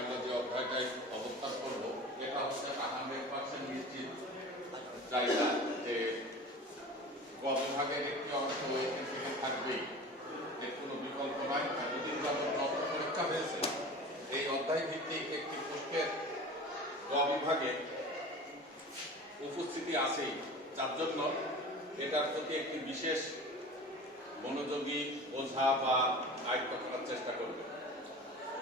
আমরা যে অধ্যায়টাই অবস্থান করব এটা হচ্ছে 100% নিশ্চিত জায়গা যে গ বিভাগের একটি অংশ এখান থেকে থাকবেই, এর কোনো বিকল্প নাই। দুদিন যাবত যত পরীক্ষা হয়েছে এই অধ্যায় ভিত্তিক একটি প্রশ্নের গ বিভাগে উপস্থিতি আছেই, যার জন্য এটার প্রতি একটি বিশেষ মনোযোগী বোঝা বা আয়ত্ত করার চেষ্টা করবে।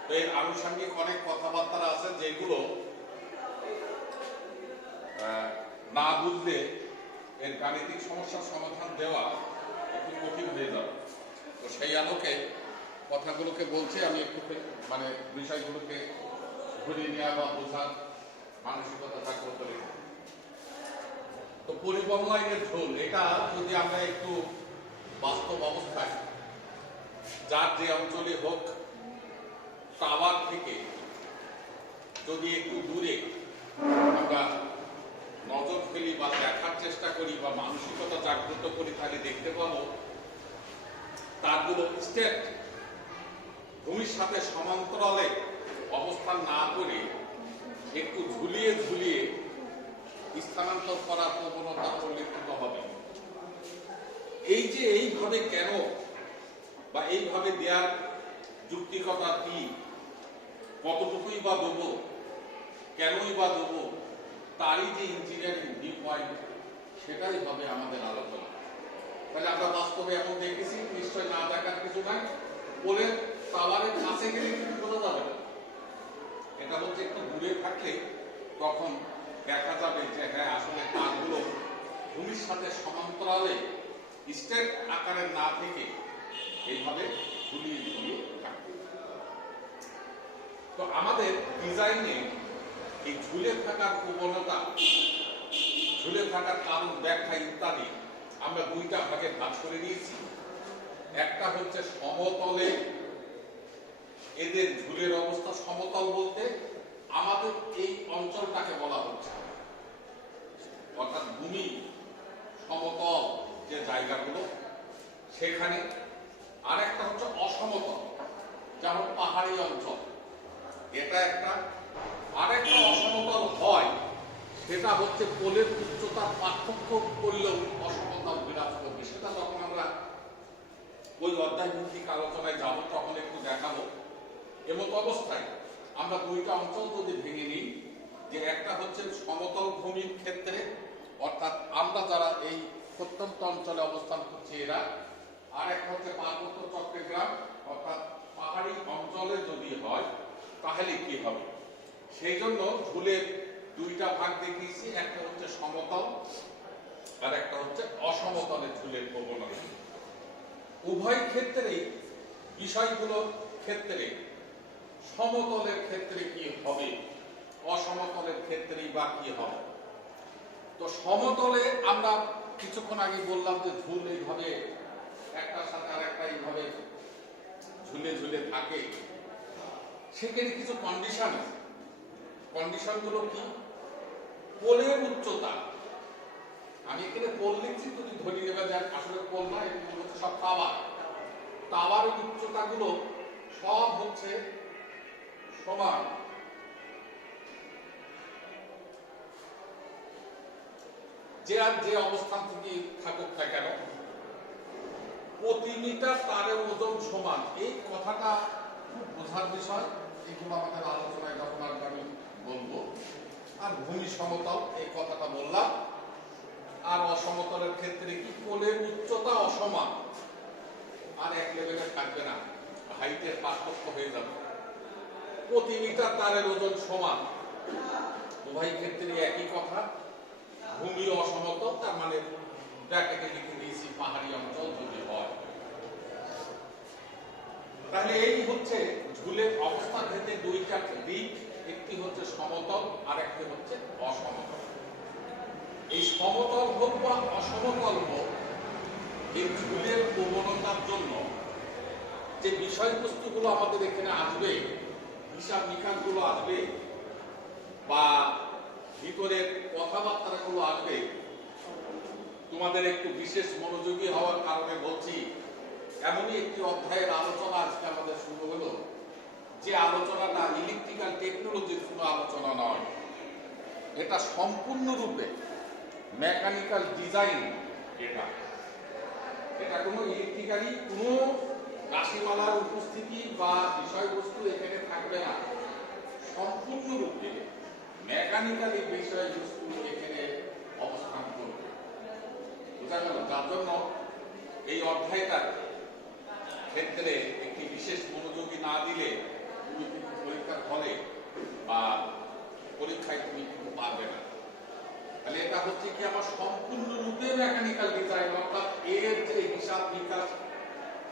তো এর আনুষঙ্গিক অনেক কথাবার্তা আছে যেগুলো না বুঝলে এর গাণিতিক সমস্যার সমাধান দেওয়া একটু কঠিন হয়ে যাবে। তো সেই আলোকে কথাগুলোকে বলছি আমি একটু মানে বিষয়গুলোকে ঘুরিয়ে নেওয়া বা বোঝার মানসিকতা থাকবো করে। তো পরিবহন লাইনের ঝোল এটা যদি আমরা একটু বাস্তব অবস্থায় যার যে অঞ্চলে হোক টাওয়ার থেকে যদি একটু দূরে আমরা নজর ফেলি বা দেখার চেষ্টা করি বা মানসিকতা জাগ্রত করি তাহলে দেখতে পাবো তারগুলো স্টেট ভূমির সাথে সমান্তরালে অবস্থান না করে একটু ঝুলিয়ে ঝুলিয়ে স্থানান্তর করার প্রবণতা পরিলক্ষিত হবে। এই যে এইভাবে কেন বা এইভাবে দেওয়ার যুক্তিকতা কি, কতটুকুই বা দেবো, কেনই বা দেবো, তারই যে ইঞ্জিনিয়ারিং ভিউ পয়েন্ট সেটাই হবে আমাদের আলোচনা। তাহলে আমরা বাস্তবে এখন দেখেছি, নিশ্চয় না দেখার কিছু নাই। পোলের টাওয়ারের কাছে গেলে কিন্তু বোঝা যাবে না, এটা হচ্ছে একটু দূরে থাকলে তখন দেখা যাবে যে হ্যাঁ আসলে তারগুলো ভূমির সাথে সমান্তরালে স্টেট আকারে না থেকে এইভাবে ঝুলিয়ে ঝুলিয়ে থাকবে। তো আমাদের ডিজাইনে এই ঝুলে থাকার প্রবণতা, ঝুলে থাকার কারণ, ব্যাখ্যা ইত্যাদি আমরা দুইটা ভাগে ভাগ করে নিয়েছি। একটা হচ্ছে সমতলে এদের ঝুলের অবস্থা। সমতল বলতে আমাদের এই অঞ্চলটাকে বলা হচ্ছে, অর্থাৎ ভূমি সমতল যে জায়গাগুলো সেখানে। আরেকটা হচ্ছে অসমতল, যেমন পাহাড়ি অঞ্চল, এটা একটা। আরেকটা অসমতল হয় সেটা হচ্ছে পোলের উচ্চতার পার্থক্য করলেও অসমতল বিরাজ করবে। সেটা যখন আমরা ওই অধ্যায় ভিত্তিক আলোচনায় যাব তখন একটু দেখাবো। এমত অবস্থায় আমরা দুইটা অঞ্চল যদি ভেঙে নিই, যে একটা হচ্ছে সমতল ভূমির ক্ষেত্রে অর্থাৎ আমরা যারা এই প্রত্যন্ত অঞ্চলে অবস্থান করছি এরা, আর একটা হচ্ছে পার্বত্য চট্টগ্রাম অর্থাৎ পাহাড়ি অঞ্চলে যদি হয় তাহলে কি হবে। সেই জন্য ঝুলের দুইটা ভাগ দেখিয়েছি, একটা হচ্ছে সমতল আর একটা হচ্ছে অসমতলের ঝুলের প্রবণতা। উভয় ক্ষেত্রেই বিষয়গুলোর ক্ষেত্রে সমতলের ক্ষেত্রে কি হবে, অসমতলের ক্ষেত্রেই বা কি হবে। তো সমতলে আমরা কিছুক্ষণ আগে বললাম যে ঝুল এইভাবে একটার সাথে আর একটা এইভাবে ঝুলে ঝুলে থাকে। সেখানে কিছু কন্ডিশন আছে। কন্ডিশনগুলো কি? পোলের উচ্চতা, আমি এখানে পোল লিখছি, তুমি ধরে নেবে যে আসলে পোল না, এগুলো হচ্ছে সব টাওয়ার। টাওয়ারের উচ্চতাগুলো সব হচ্ছে সমান। যে আর যে অবস্থান থেকে থাকুক না কেন, প্রতি মিটার তারের ওজন সমান। এই কথাটা খুব বোঝার বিষয়, এগুলো আমাদের আলোচনায় যখন আমি বলবো। আর ভূমি সমতল এই কথাটা বললাম। আর অসমতলের ক্ষেত্রে কি, পোলের উচ্চতা অসমান, আর এক লেভেলে থাকবে না, হাইটের পার্থক্য হয়ে যাবে। প্রতি মিটার তারের ওজন সমান, উভয় ক্ষেত্রে একই কথা। ভূমি অসমতল, তার মানে ব্র্যাকেটে লিখে দিয়েছি পাহাড়ি অঞ্চল যদি হয়। তাহলে এই হচ্ছে ঝুলের অবস্থা ভেদে দুইটা দিক, একটি হচ্ছে সমতল আর একটি হচ্ছে অসমতল। এই সমতল হোক বা অসমতল হোক, এই ঝুলের প্রবণতার জন্য যে বিষয়বস্তুগুলো আমাদের এখানে আসবে, হিসাব নিকাশগুলো আসবে বা ভিতরের কথাবার্তাগুলো আসবে, তোমাদের একটু বিশেষ মনোযোগী হওয়ার কারণে বলছি। এমনই একটি অধ্যায়ের আলোচনা আজকে আমাদের শুরু হলো, যে আলোচনাটা ইলেকট্রিক্যাল টেকনোলজির কোনো আলোচনা নয়, এটা সম্পূর্ণরূপে মেকানিক্যাল ডিজাইন। এটা এটা কোনো ইলেকট্রিক্যালি কোনো রাশিমালার উপস্থিতি বা বিষয়বস্তু এখানে থাকবে না, সম্পূর্ণরূপে মেকানিক্যালি বিষয়বস্তু এখানে অবস্থান করবে। বোঝা গেল? যার জন্য এই অধ্যায়টার ক্ষেত্রে একটি বিশেষ মনোযোগী না দিলে তুমি কিন্তু পরীক্ষার হলে বা পরীক্ষায় তুমি কিন্তু পারবে না। তাহলে এটা হচ্ছে কি আমার সম্পূর্ণরূপে মেকানিক্যাল ডিজাইন, অর্থাৎ এর যে হিসাব নিকাশ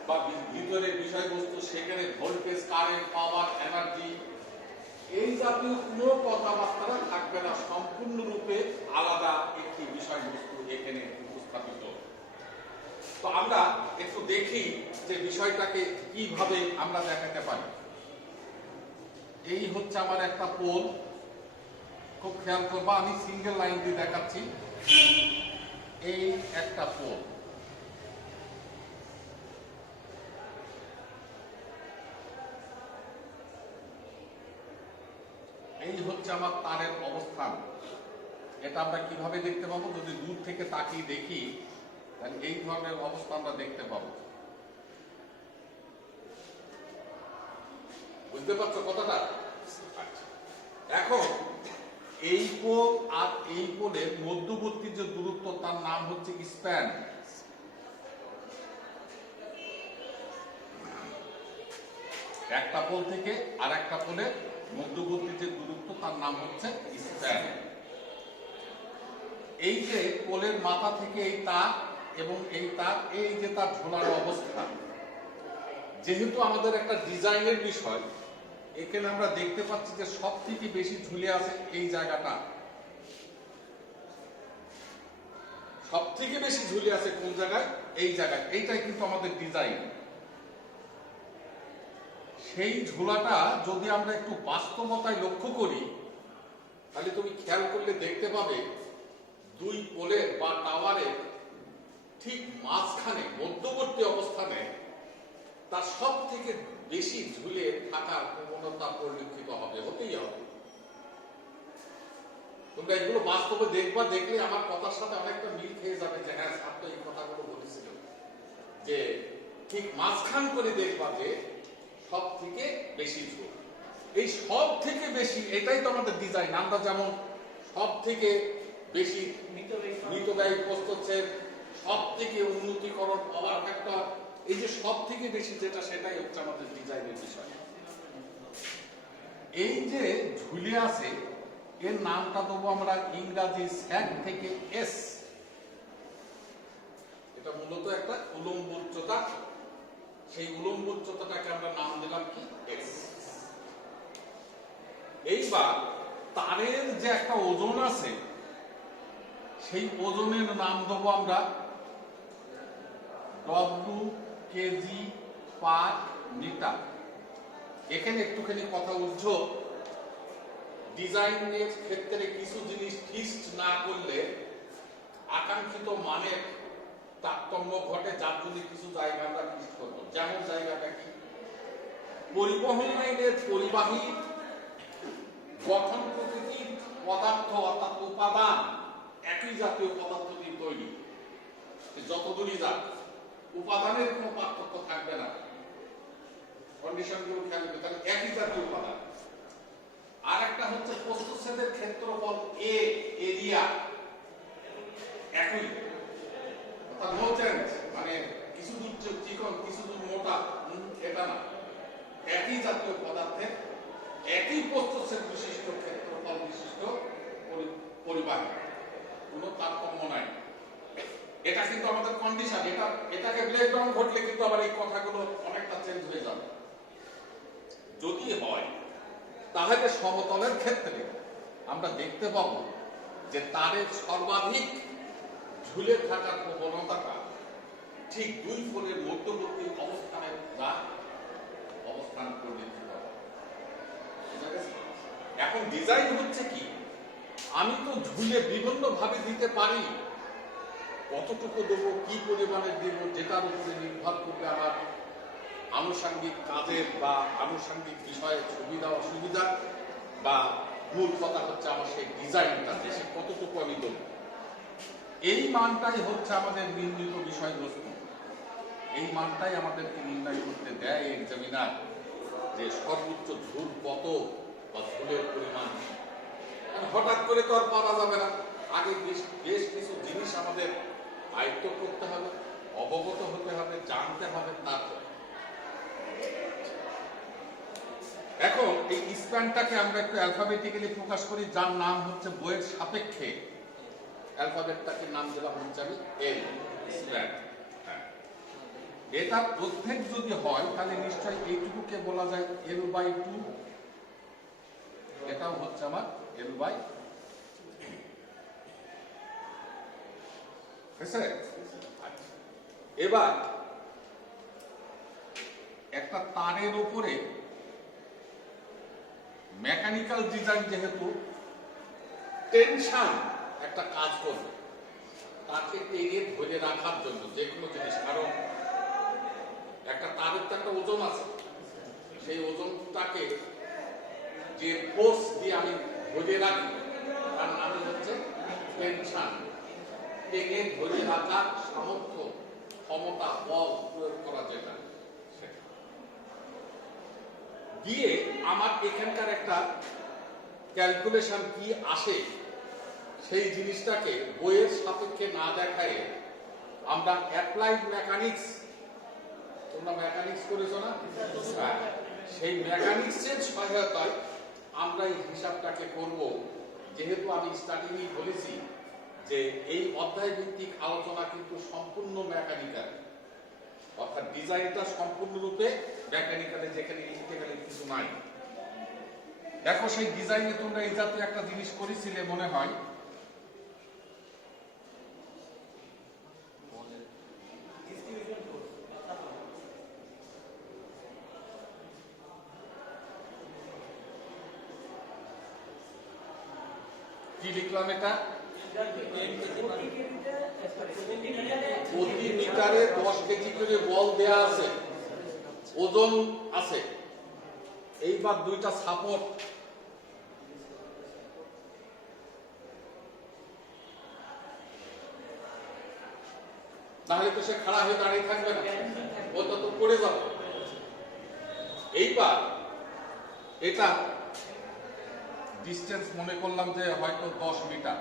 বা ভিতরের বিষয়বস্তু, সেখানে ভোল্টেজ, কারেন্ট, পাওয়ার, এনার্জি, এই জাতীয় কোনো কথাবার্তা থাকবে না, সম্পূর্ণরূপে আলাদা একটি বিষয়বস্তু এখানে উপস্থাপিত। তো আমরা একটু দেখি যে বিষয়টাকে কিভাবে আমরা দেখাতে পারি। এই হচ্ছে আমার একটা পোল, খুব খেয়াল করবা, আমি সিঙ্গেল লাইন দিয়ে দেখাচ্ছি। এই একটা পোল, এই হচ্ছে আমার তারের অবস্থান। এটা আমরা কিভাবে দেখতে পাবো? যদি দূর থেকে তাকিয়ে দেখি তাহলে এই ধরনের অবস্থা আমরা দেখতে পাবো। বুঝতে পারছো কথাটা? এখন এই পোল আর এই পোলের মধ্যবর্তী যে দূরত্ব, তার নাম হচ্ছে স্প্যান। একটা পোল থেকে আর একটা পোলের মধ্যবর্তী যে দূরত্ব, তার নাম হচ্ছে স্প্যান। এই যে পোলের মাথা থেকে এই তার এবং এই তার, এই যে তার ঝোলানো অবস্থা, যেহেতু আমাদের একটা ডিজাইনের বিষয়, এখানে আমরা দেখতে পাচ্ছি যে সব থেকে বেশি ঝুলে আছে এই জায়গাটা। সব থেকে বেশি ঝুলে আছে কোন জায়গায়? এই জায়গায়। এইটাই কিন্তু আমাদের ডিজাইন। সেই ঝোলাটা যদি আমরা একটু বাস্তবতায় লক্ষ্য করি, তাহলে তুমি খেয়াল করলে দেখতে পাবে দুই পোলের বা টাওয়ারের ঠিক মাঝখানে মধ্যবর্তী অবস্থানে তার সব থেকে বেশি ঝুলে থাকার প্রবণতা পরিলক্ষিত হবে, হতেই হবে। তোমরা এগুলো বাস্তবে দেখবা, দেখলে আমার কথার সাথে অনেকটা মিল খেয়ে যাবে যে হ্যাঁ, ছাত্র এই কথাগুলো বলেছিল, যে ঠিক মাঝখান করে দেখবা যে সব থেকে বেশি ঝুল। এই সব থেকে বেশি, এটাই তো আমাদের ডিজাইন। আমরা যেমন সব থেকে বেশি মিতব্যয়ী প্রস্তুচ্ছেদ, সব থেকে উন্নতিকরণ, পাওয়ার ফ্যাক্টর, এই যে সব থেকে বেশি যেটা, সেটাই হচ্ছে আমাদের ডিজাইনের বিষয়। এই যে ঝুলে আছে, এর নামটা দেবো আমরা ইংরাজি স্যাক থেকে এস। এটা মূলত একটা উলম্ব উচ্চতা, সেই উলম্ব উচ্চতাটাকে আমরা নাম দিলাম কি? এস। এইবার তারের যে একটা ওজন আছে, সেই ওজনের নাম দেবো আমরা ডব্লিউ কেজি পার মিটার। এখানে একটুখানি কথা উঠছো, ডিজাইনের ক্ষেত্রে কিছু জিনিস ফিক্সড না করলে আকাঙ্ক্ষিত মানের তারতম্য ঘটে, যার জন্য কিছু জায়গা আমরা ফিক্সড করবো। যেমন জায়গাটা কি? পরিবহন লাইনের পরিবাহী গঠন প্রকৃতির পদার্থ, অর্থাৎ উপাদান একই জাতীয় পদার্থ দিয়ে তৈরি। যতদূরই যাক, উপাদানের কোনো পার্থক্য থাকবে না। কন্ডিশনগুলো খেয়াল করতে হবে, একই জাতীয় উপাদান। আর একটা হচ্ছে প্রস্তুচ্ছেদের ক্ষেত্রফল এ, এরিয়া একই, অর্থাৎ নো চেঞ্জ, মানে কিছু দূর চিকন কিছু দূর মোটা, এটা না। একই জাতীয় পদার্থের একই প্রস্তুচ্ছেদ বিশিষ্ট, ক্ষেত্রফল বিশিষ্ট পরিবাহী, কোনো তারতম্য নাই। এটা কিন্তু আমাদের কন্ডিশন। এটাকে ব্রেকডাউন ঘটলে কিন্তু আবার এই কথাগুলো অনেকটা চেঞ্জ হয়ে যাবে। যদি হয়, তাহলে সমতলের ক্ষেত্রে আমরা দেখতে পাবো যে তারের সর্বাধিক ঝুলে থাকার প্রবণতাটা ঠিক দুই পোলের মধ্যবর্তী অবস্থানে যা অবস্থান পরিলক্ষিত হবে। এখন ডিজাইন হচ্ছে কি? আমি তো ঝুলে বিভিন্ন ভাবে দিতে পারি, কতটুকু দেবো, কি পরিমাণে দেবো, যেটার উপরে নির্ভর করবে আমার আনুষঙ্গিক কাজের বা আনুষঙ্গিক বিষয়ের সুবিধা অসুবিধা বা মূল কথা হচ্ছে আমার সেই ডিজাইনটা যে সে কতটুকু আমি দেব, এই মানটাই হচ্ছে আমাদের নির্ণীত বিষয়বস্তু। এই মানটাই আমাদেরকে নির্ণয় করতে দেয় এক্সামিনার যে সর্বোচ্চ ঝুল কত বা ঝুলের পরিমাণ। হঠাৎ করে তো আর পাওয়া যাবে না, আগে বেশ কিছু জিনিস আমাদের আয়ত্ত করতে হবে, অবগত হতে হবে, জানতে হবে। তারপর এখন এই স্প্যানটাকে আমরা একটু অ্যালফাবেটিক্যালি প্রকাশ করি, যার নাম হচ্ছে বইয়ের সাপেক্ষে অ্যালফাবেটটাকে নাম দিলাম হচ্ছে আমি এল, স্প্যান। এটা অর্ধেক যদি হয় তাহলে নিশ্চয়ই এইটুকুকে বলা যায় L/2, এটাও হচ্ছে আমার L/, এবার একটা তারের উপরে মেকানিক্যাল ডিজাইন, যেহেতু টেনশন একটা কাজ করবে, তাকে টেনে ধরে রাখার জন্য যে কোনো জিনিস, কারণ একটা তারের তো একটা ওজন আছে, সেই ওজনটাকে যে ফোর্স দিয়ে আমি ধরে রাখি তার নামই হচ্ছে টেনশন। টেনে ধরে রাখার সামর্থ্য, ক্ষমতা, বল প্রয়োগ করা যেটা, সেটা দিয়ে আমার এখানকার একটা ক্যালকুলেশন কি আসে, সেই জিনিসটাকে বইয়ের সাপেক্ষে না দেখায় আমরা অ্যাপ্লাইড মেকানিক্স, তোমরা মেকানিক্স করেছো না, সেই মেকানিক্সের সহায়তায় আমরা এই হিসাবটাকে করব। যেহেতু আমি স্টার্টিংই বলেছি যে এই অধ্যায় ভিত্তিক আলোচনা কিন্তু সম্পূর্ণ মেকানিক্যাল, অর্থাৎ ডিজাইনটা সম্পূর্ণরূপে মেকানিক্যালে, যেখানে ইলেকট্রিক্যালে কিছু নাই। দেখো সেই ডিজাইনে তোমরা এই জাতীয় একটা জিনিস করেছিলে মনে হয়, কি লিখলাম এটা? প্রতি মিটারে 10 কেজি করে বল দেয়া আছে, ওজন আছে। এইবার দুইটা সাপোর্ট, তাহলে তো সে খাড়া হয়ে দাঁড়িয়ে থাকবে না, ওটা তো পড়ে যাবে। এইবার এটা ডিস্টেন্স মনে করলাম যে হয়তো 10 মিটার,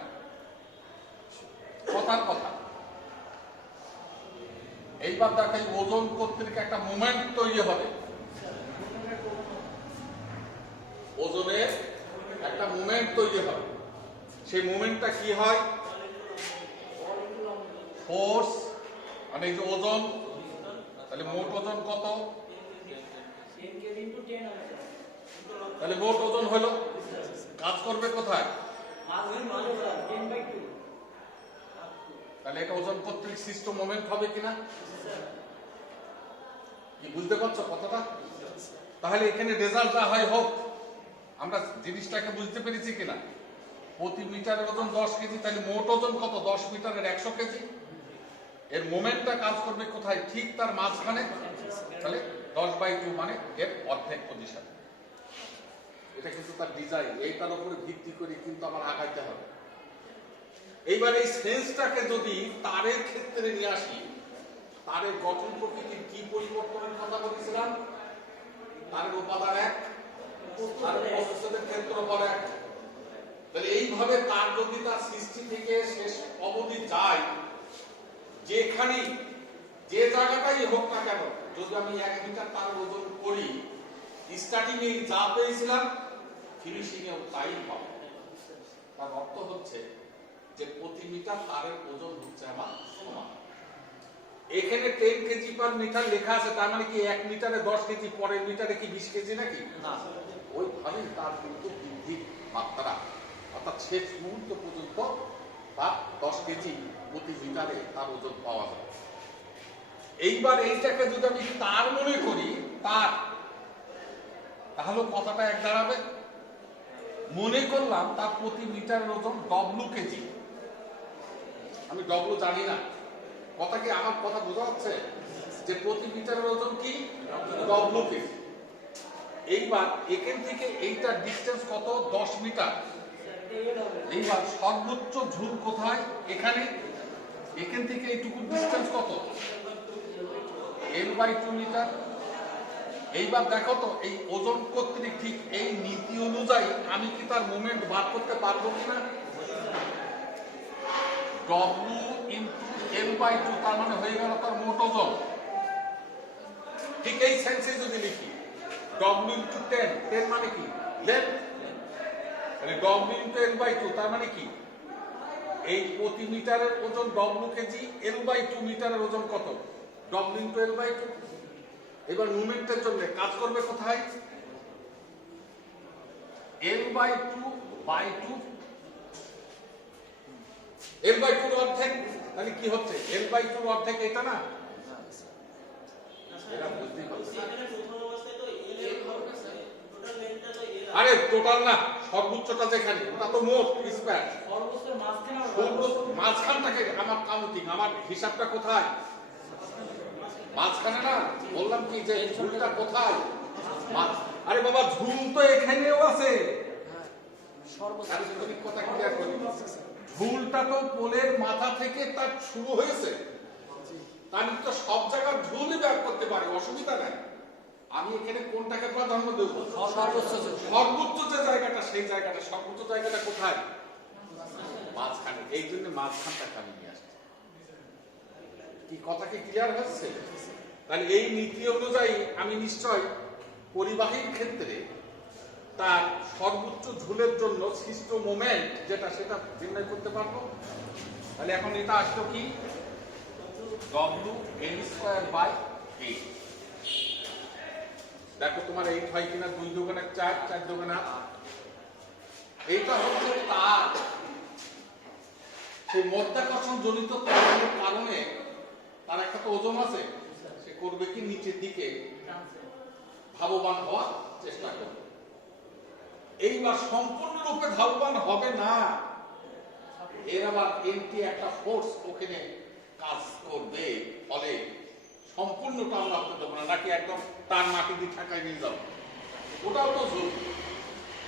কথার কথা। এইবার দেখো ওজন কর্তৃক একটা মোমেন্ট তৈরি হবে, ওজনের একটা মোমেন্ট তৈরি হবে। সেই মোমেন্টটা কি হয়? ফোর্স, মানে এই যে ওজন, তাহলে মোট ওজন কত? তাহলে মোট ওজন হলো, কাজ করবে কোথায়? তাহলে এটা ওজন কর্তৃক সৃষ্ট মোমেন্ট হবে কিনা, কি বুঝতে পারছো কথাটা? তাহলে এখানে রেজাল্ট যা হয় হোক, আমরা জিনিসটাকে বুঝতে পেরেছি কিনা? প্রতি মিটারের ওজন 10 কেজি, তাহলে মোট ওজন কত? 10 মিটারের 100 কেজি। এর মোমেন্টটা কাজ করবে কোথায়? ঠিক তার মাঝখানে। তাহলে 10/2 মানে এর অর্ধেক পজিশন। এটা কিন্তু তার ডিজাইন, এইটার উপরে ভিত্তি করে কিন্তু আমার আগাইতে হবে। এইবার এই সেন্সটাকে যদি তারের ক্ষেত্রে নিয়ে আসি, তারের গঠন প্রকৃতির কি পরিবর্তনের কথা বলেছিলাম? তারের উপাদান এক, তারের প্রস্থের ক্ষেত্রফল এক। তাহলে এইভাবে তার যদি তার সৃষ্টি থেকে শেষ অবধি যায়, যেখানে যে জায়গাটাই হোক না কেন, যদি আমি 1 মিটার তারের ওজন করি, স্টার্টিং এ যা পেয়েছিলাম ফিনিশিং এও তাই হবে। তার অর্থ হচ্ছে যে প্রতি মিটার তারের ওজন হচ্ছে আমার সমান। এখানে 10 কেজি পার মিটার লেখা আছে, তার মানে কি 1 মিটারে 10 কেজি, পরের মিটারে কি 20 কেজি নাকি? না, ওইভাবেই তার কিন্তু বৃদ্ধির মাত্রা, অর্থাৎ শেষ মুহূর্ত পর্যন্ত তার 10 কেজি প্রতি মিটারে তার ওজন পাওয়া যায়। এইবার এইটাকে যদি আমি তার মনে করি, তার, তাহলে কথাটা এক দাঁড়াবে। মনে করলাম তার প্রতি মিটারের ওজন W কেজি। আমি W জানি না, কথা কি আমার কথা বোঝা যাচ্ছে? যে প্রতি মিটারের ওজন কি ডব্লিউ কেজি। এইবার এখান থেকে এইটার ডিসটেন্স কত 10 মিটার। এইবার সর্বোচ্চ ঝুল কোথায় এখানে, এখান থেকে এইটুকু ডিসটেন্স কত L/2 মিটার। এইবার দেখো তো এই ওজন কর্তৃক ঠিক এই নীতি অনুযায়ী আমি কি তার মোমেন্ট বার করতে পারবো কিনা। W ইনটু L/2 তার মানে হয়ে গেল তার মোট ওজন। ঠিক এই সেন্সে যদি লিখি W ইনটু 10 মানে কি লেন্থ, মানে W ইনটু L/2 তার মানে কি এই প্রতি মিটারের ওজন W কেজি, L/2 মিটারের ওজন কত W ইনটু L/2। এবার মুভমেন্টের জন্য কাজ করবে কোথায় L/2/2 L/2 এর অর্ধেক, তাহলে কি হচ্ছে L/2 এর অর্ধেক এটা না, এটা বুঝতেই পারছেন। আরে টোটাল না, সর্বোচ্চটা যেখানে ওটা তো মোট স্প্যান, মাঝখানটাকে আমার কাউন্টিং, আমার হিসাবটা কোথায় মাঝখানে না, বললাম কি যে ঝুলটা কোথায়। আরে বাবা ঝুল তো এখানেও আছে, কথা ক্লিয়ার করি। ঝুলটা তো পোলের মাথা থেকে তার শুরু হয়েছে, তার তো সব জায়গার ঝুলই ব্যাগ করতে পারে, অসুবিধা নাই। আমি এখানে কোনটাকে প্রাধান্য দেব, সর্বোচ্চ যে জায়গাটা, সেই জায়গাটা সর্বোচ্চ জায়গাটা কোথায় মাঝখানে, এই জন্য মাঝখানটাকে আমি নিয়ে আসছি। কি কথা কি ক্লিয়ার হচ্ছে? তাহলে এই নীতি অনুযায়ী আমি নিশ্চয় পরিবাহীর ক্ষেত্রে তার সর্বোচ্চ ঝুলের জন্য সৃষ্ট মোমেন্ট যেটা সেটা নির্ণয় করতে পারবো। তাহলে এখন এটা আসলো কি W/L²/8। দেখো তোমার 8 হয় কিনা, 2 দুগুণে 4, 4 দুগুণে 8। এইটা হচ্ছে তার সেই মধ্যাকর্ষণ জনিত ত্বরণের কারণে তার একটা তো ওজন আছে, সে করবে কি নিচের দিকে ধাবমান হওয়ার চেষ্টা করবে। এইবার সম্পূর্ণরূপে ধাবমান হবে না, এর আবার এন্টি একটা ফোর্স ওখানে কাজ করবে, ফলে সম্পূর্ণটা আমরা হতে দেবো না, নাকি একদম তার মাটি দিয়ে ঠাকায় নিয়ে যাবো, ওটাও তো ঝুল।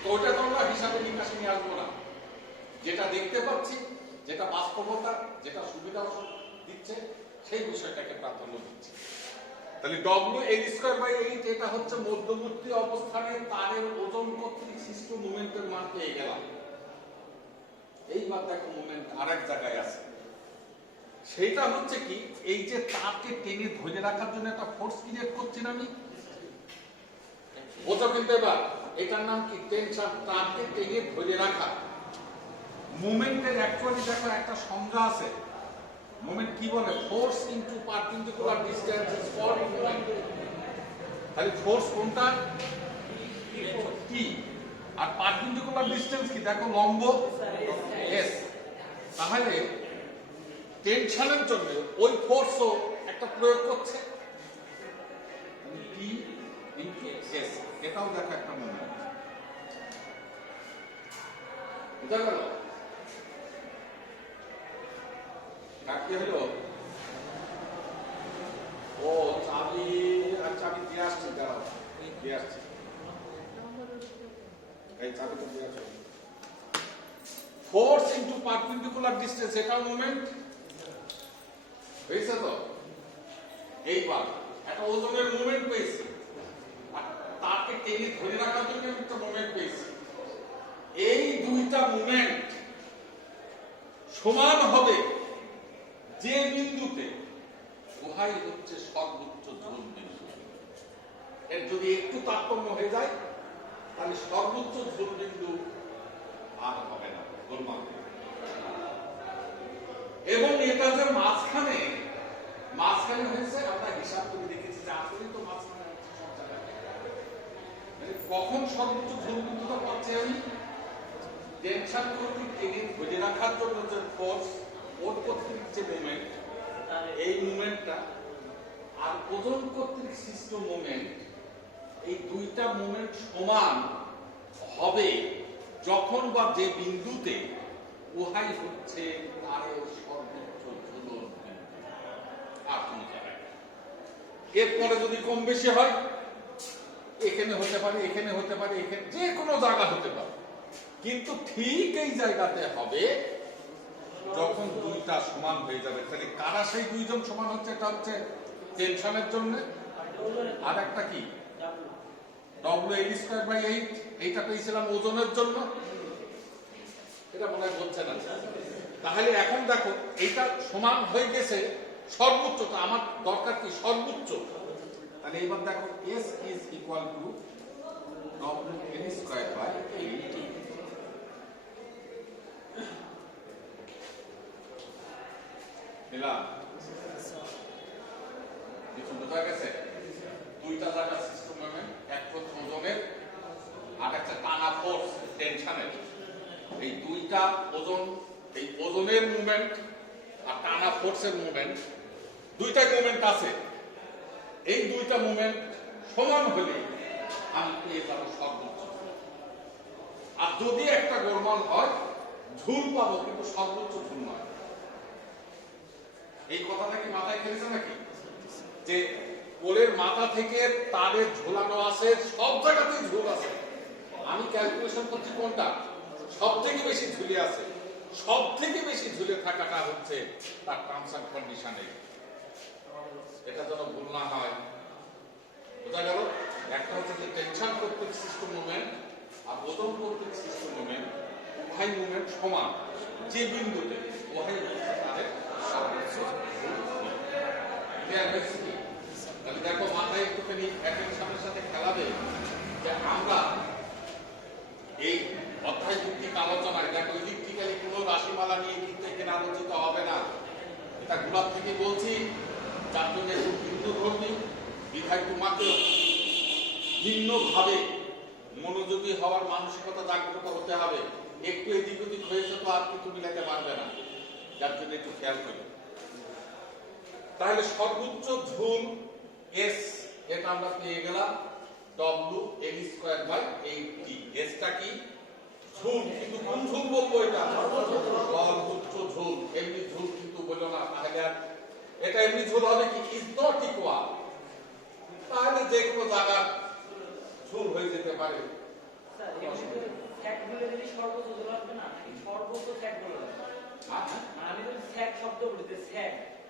তো ওটা তো আমরা হিসাবে নিকাশে নিয়ে আসবো না, যেটা দেখতে পাচ্ছি, যেটা বাস্তবতা, যেটা সুবিধা দিচ্ছে সেই বিষয়টাকে প্রাধান্য দিচ্ছে। তাহলে W/L²/8 এটা হচ্ছে মধ্যবর্তী অবস্থানে তারের ওজন কর্তৃক সৃষ্ট মোমেন্টের মান পেয়ে গেলাম। এইবার দেখো মোমেন্ট আরেক জায়গায় আছে, সেইটা হচ্ছে কি এই যে তারকে টেনে ধরে রাখার জন্য একটা ফোর্স ক্রিয়েট করছি না আমি, বোঝো কিন্তু এবার এটার নাম কি টেনশন, তারকে টেনে ধরে রাখা। মোমেন্টের অ্যাকচুয়ালি দেখো একটা সংজ্ঞা আছে, মোমেন্ট কি বলে, force into perpendicular distance is called moment. তাহলে ফোর্স কোনটা টি, আর পারপেন্ডিকুলার ডিসটেন্স কি দেখো লম্ব এস। তাহলে টেনশনের জন্য ওই ফোর্সও একটা প্রয়োগ করছে টি ইনটু এস, এটাও দেখো একটা মোমেন্ট। বুঝা গেল? কি হলো, ও চাবি, আচ্ছা আমি দিয়ে আসছি, দাঁড়াও দিয়ে আসছি, এই চাবিটা দিয়ে আসো। ফোর্স ইনটু পারপেন্ডিকুলার ডিসটেন্স এটাও মোমেন্ট হয়েছে তো। এইবার একটা ওজনের মোমেন্ট পেয়েছি, আর তাকে টেনে ধরে রাখার জন্য একটা মোমেন্ট পেয়েছি। এই দুইটা মোমেন্ট সমান হবে যে বিন্দুতে, উহাই হচ্ছে সর্বোচ্চ ঝুল বিন্দু। এর যদি একটু তারতম্য হয়ে যায় তাহলে সর্বোচ্চ ঝুল বিন্দু আর হবে না, গোলমাল। এবং এটা যে মাঝখানে মাঝখানে হয়েছে, আমরা হিসাব করে দেখেছি যে আসলেই তো মাঝখানে হচ্ছে সব জায়গায়। কখন সর্বোচ্চ ঝুল বিন্দুটা পাচ্ছি আমি, টেনশন কর্তৃক টেনে ধরে রাখার জন্য যে ফোর্স, ওর কর্তৃক যে মোমেন্ট, এই মোমেন্টটা আর ওজন কর্তৃক সৃষ্ট মোমেন্ট, এই দুইটা মোমেন্ট সমান হবে যখন বা যে বিন্দুতে উহাই হচ্ছে তারের সর্বোচ্চ ঝুলন বিন্দু, আর কোন জায়গায়। এরপরে যদি কম বেশি হয় এখানে হতে পারে, এখানে হতে পারে, এখানে যে কোনো জায়গা হতে পারে, কিন্তু ঠিক এই জায়গাতে হবে যখন দুইটা সমান হয়ে যাবে। তাহলে কারা সেই দুইজন সমান হচ্ছে? এটা হচ্ছে টেনশনের জন্য, আর একটা কি WL²/8, এইটা পেয়েছিলাম ওজনের জন্য। এটা মনে হয় বলছে না। তাহলে এখন দেখো এইটা সমান হয়ে গেছে সর্বোচ্চটা, আমার দরকার কি সর্বোচ্চ। তাহলে এবার দেখো S is equal to WL²/8। দিলাম, কিছু বোঝা গেছে? দুইটা জায়গা সিস্টেম মোমেন্ট, একটা ওজনের আর একটা টানা ফোর্স টেনশনের। এই দুইটা ওজন, এই ওজনের মুভমেন্ট আর টানা ফোর্সের মুভমেন্ট, দুইটাই মুভমেন্ট আছে। এই দুইটা মুভমেন্ট সমান হলে আমি পেয়ে যাবো সর্বোচ্চ। আর যদি একটা গোলমাল হয় ঝুল পাবো, কিন্তু সর্বোচ্চ ঝুল নয়। এই কথাটা কি মাথায় খেলেছে নাকি? যে পোলের মাথা থেকে তারে ঝোলানো আছে, সব জায়গাতেই ঝুল আছে। আমি ক্যালকুলেশন করছি কোনটা সব থেকে বেশি ঝুলে আছে। সব থেকে বেশি ঝুলে থাকাটা হচ্ছে তার টার্মস এন্ড কন্ডিশনে। এটা যেন ভুল না হয়। বোঝা গেল? একটা হচ্ছে যে টেনশন কর্তৃক সিস্টেম মুভমেন্ট আর ওজন কর্তৃক সিস্টেম মুভমেন্ট, উভয় মুভমেন্ট সমান যে বিন্দুতে, উভয় তাদের সর্বোচ্চ তাহলে দেখো মাথায় একটুখানি অ্যাটেনশনের সাথে খেলাবে যে আমরা এই অধ্যায় ভিত্তিক আলোচনায় দেখো ইলেকট্রিক্যালি কোনো রাশিমালা নিয়ে কিন্তু এখানে আলোচিত হবে না। এটা গোলাপ থেকে বলছি, যার জন্য একটু হিন্দু ধর্মী বিধায় তোমাকে ভিন্নভাবে মনোযোগী হওয়ার মানসিকতা জাগ্রত হতে হবে। একটু এদিক ওদিক হয়েছে তো আর কিছু মিলাতে পারবে না, যার জন্য একটু খেয়াল করি। তাহলে সর্বোচ্চ ঝুল S, এটা আমরা পেয়ে গেলাম WL²/8T। এসটা কি? ঝুল, কিন্তু কোন ঝুল বলবো? এটা সর্বোচ্চ ঝুল। এমনি ঝুল কিন্তু বললো না, তাহলে আর এটা এমনি ঝুল হবে কি? Is not equal. তাহলে যে কোনো জায়গা ঝুল হয়ে যেতে পারে।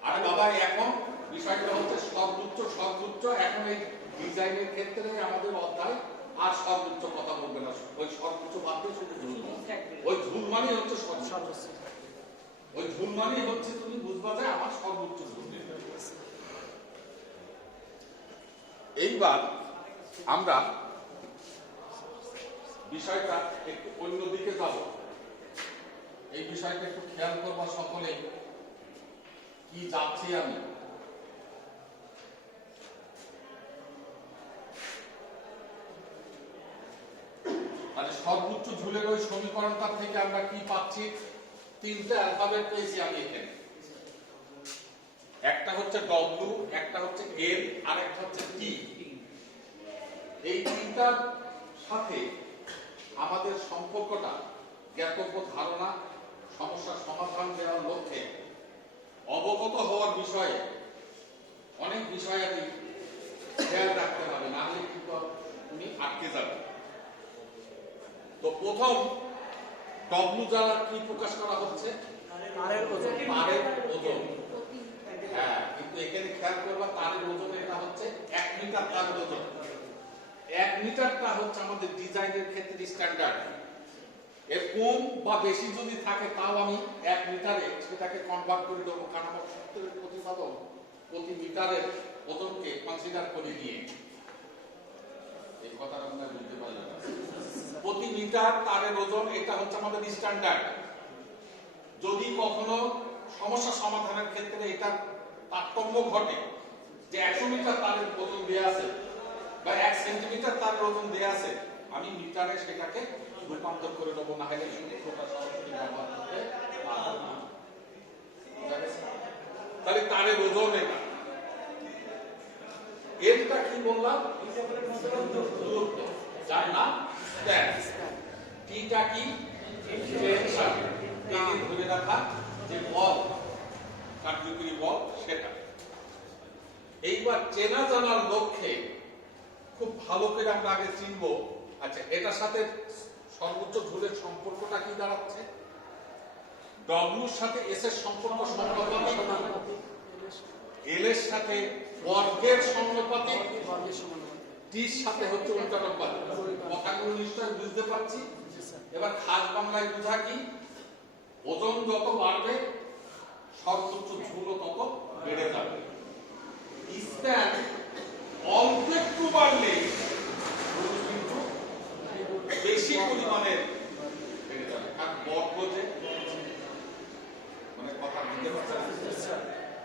আরে বাবা, এখন বিষয়টা হচ্ছে সর্বোচ্চ। সর্বোচ্চ এখন এই ডিজাইনের ক্ষেত্রে আমাদের অধ্যায় আর সর্বোচ্চ কথা বলবে না। ওই সর্বোচ্চ বাদ দিয়ে শুধু ঝুল। ওই ঝুল মানে হচ্ছে সর্বোচ্চ। ওই ঝুল মানে হচ্ছে তুমি বুঝবা যে আমার সর্বোচ্চ ঝুল। এইবার আমরা বিষয়টা একটু অন্যদিকে যাব। এই বিষয়টা একটু খেয়াল করবা সকলে, কি যাচ্ছি আমি। মানে সর্বোচ্চ ঝুলের ওই সমীকরণটা থেকে আমরা কি পাচ্ছি? তিনটে অ্যালফাবেট পেয়েছি আমি এখানে। একটা হচ্ছে W, একটা হচ্ছে L, আর একটা হচ্ছে T। এই তিনটার সাথে আমাদের সম্পর্কটা, জ্ঞাতব্য ধারণা, সমস্যার সমাধান দেওয়ার লক্ষ্যে অবগত হওয়ার বিষয়ে অনেক বিষয়াদি খেয়াল রাখতে হবে, না হলে কিন্তু তুমি আটকে যাবে। তো প্রথম W দ্বারা কি প্রকাশ করা হচ্ছে? তারের ওজন। তারের ওজন। হ্যাঁ, কিন্তু এখানে খেয়াল করবা তারের ওজন এটা হচ্ছে 1 মিটার তারের ওজন। 1 মিটারটা হচ্ছে আমাদের ডিজাইনের ক্ষেত্রে স্ট্যান্ডার্ড। এর কম বা বেশি যদি থাকে তাও আমি 1 মিটারে সেটাকে কনভার্ট করে দেবো, কারণ আমার সূত্রের প্রতিপাদন প্রতি মিটারের ওজনকে কনসিডার করে নিয়ে। এই কথাটা আমরা বুঝতে পারলাম। প্রতি মিটার তারের ওজন, এটা হচ্ছে আমাদের স্ট্যান্ডার্ড। যদি কখনো সমস্যা সমাধানের ক্ষেত্রে এটা তারতম্য ঘটে যে 100 মিটার তারের ওজন দেয়া আছে বা 1 সেন্টিমিটার তারের ওজন দেয়া আছে, আমি মিটারে সেটাকে রূপান্তর করে দেবো, না হলে সূত্রটা সরাসরি ব্যবহার করতে পারবো না। তাহলে তারের ওজন এটা। এরটা কি বললাম? দূরত্ব, যার নাম স্প্যান। টিটা কি? টেনশন, টেনে ধরে রাখা যে বল, কার্যকরী বল সেটা। এইবার চেনা জানার লক্ষ্যে খুব ভালো করে আমরা আগে চিনবো। আচ্ছা, এটার সাথে সর্বোচ্চ ঝুলের সম্পর্কটা কি দাঁড়াচ্ছে? ডব্লিউর সাথে এস এর সম্পর্ক সমানুপাতিক, এল এর সাথে বর্গের সমানুপাতিক, টির সাথে হচ্ছে উল্টানুপাতিক। কথাগুলো নিশ্চয়ই বুঝতে পারছি। এবার খাস বাংলায় বোঝা কি, ওজন যত বাড়বে সর্বোচ্চ ঝুলও তত বেড়ে যাবে। স্প্যান অল্প একটু বাড়লে কিন্তু বেশি পরিমাণে বেড়ে যাবে। আর বর্গ যে মানে কথা বুঝতে পারছেন,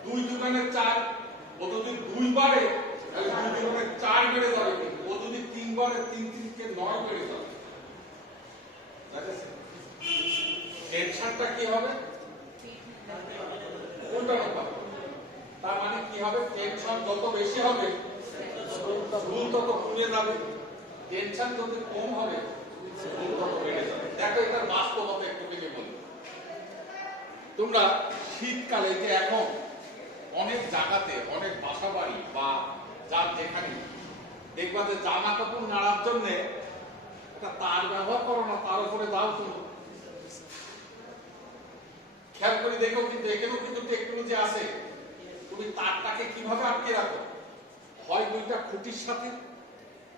2 দোকানে 4, ও যদি 2 বাড়ে তাহলে 2 দোকানে 4 বেড়ে যাবে। ও যদি 3 বাড়ে 3 3 কে 9 বেড়ে যাবে। টেনশনটা কি হবে? উল্টানুপাতিক। তার মানে কি হবে? টেনশন যত বেশি হবে ঝুল তত কমে যাবে, টেনশন যত কম হবে ঝুল তত বেড়ে যাবে। দেখো এটার বাস্তবতা একটু বেশি বলি। তোমরা শীতকালে যে এখন অনেক জায়গাতে অনেক বাসা বাড়ি বা যার যেখানে দেখবা যে জামা কাপড় নাড়ার জন্য একটা তার ব্যবহার করো না, তার উপরে দাও তুমি। খেয়াল করে দেখো, কিন্তু এখানেও কিন্তু টেকনোলজি আছে। তুমি তারটাকে কিভাবে আটকে রাখো? হয় দুইটা খুঁটির সাথে,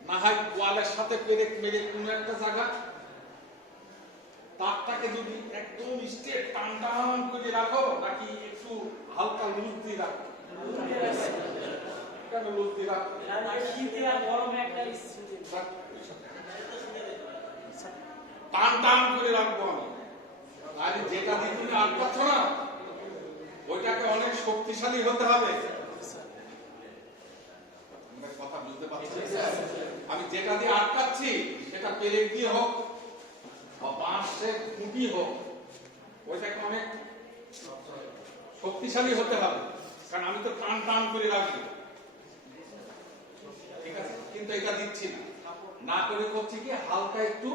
না হয় ওয়ালের সাথে পেরেক মেরে কোনো একটা জায়গা। তারটাকে যদি একদম স্ট্রেট টান টান করে রাখো, নাকি একটু হালকা লুজ দিয়ে রাখো? কেন লুজ দিয়ে রাখো? টান টান করে রাখবো আমি। তাহলে যেটা দিয়ে তুমি আটকাচ্ছ না, ওইটাকে অনেক শক্তিশালী হতে হবে। কথা বুঝতে পারছি? আমি যেটা দিয়ে আটকাচ্ছি সেটা পেরেক দিয়ে হোক বা বাঁশের খুঁটি হোক, ওইটাকে অনেক শক্তিশালী হতে হবে। কারণ আমি তো টান টান করে রাখবো, ঠিক আছে? কিন্তু এটা দিচ্ছি না, না করে করছি কি হালকা একটু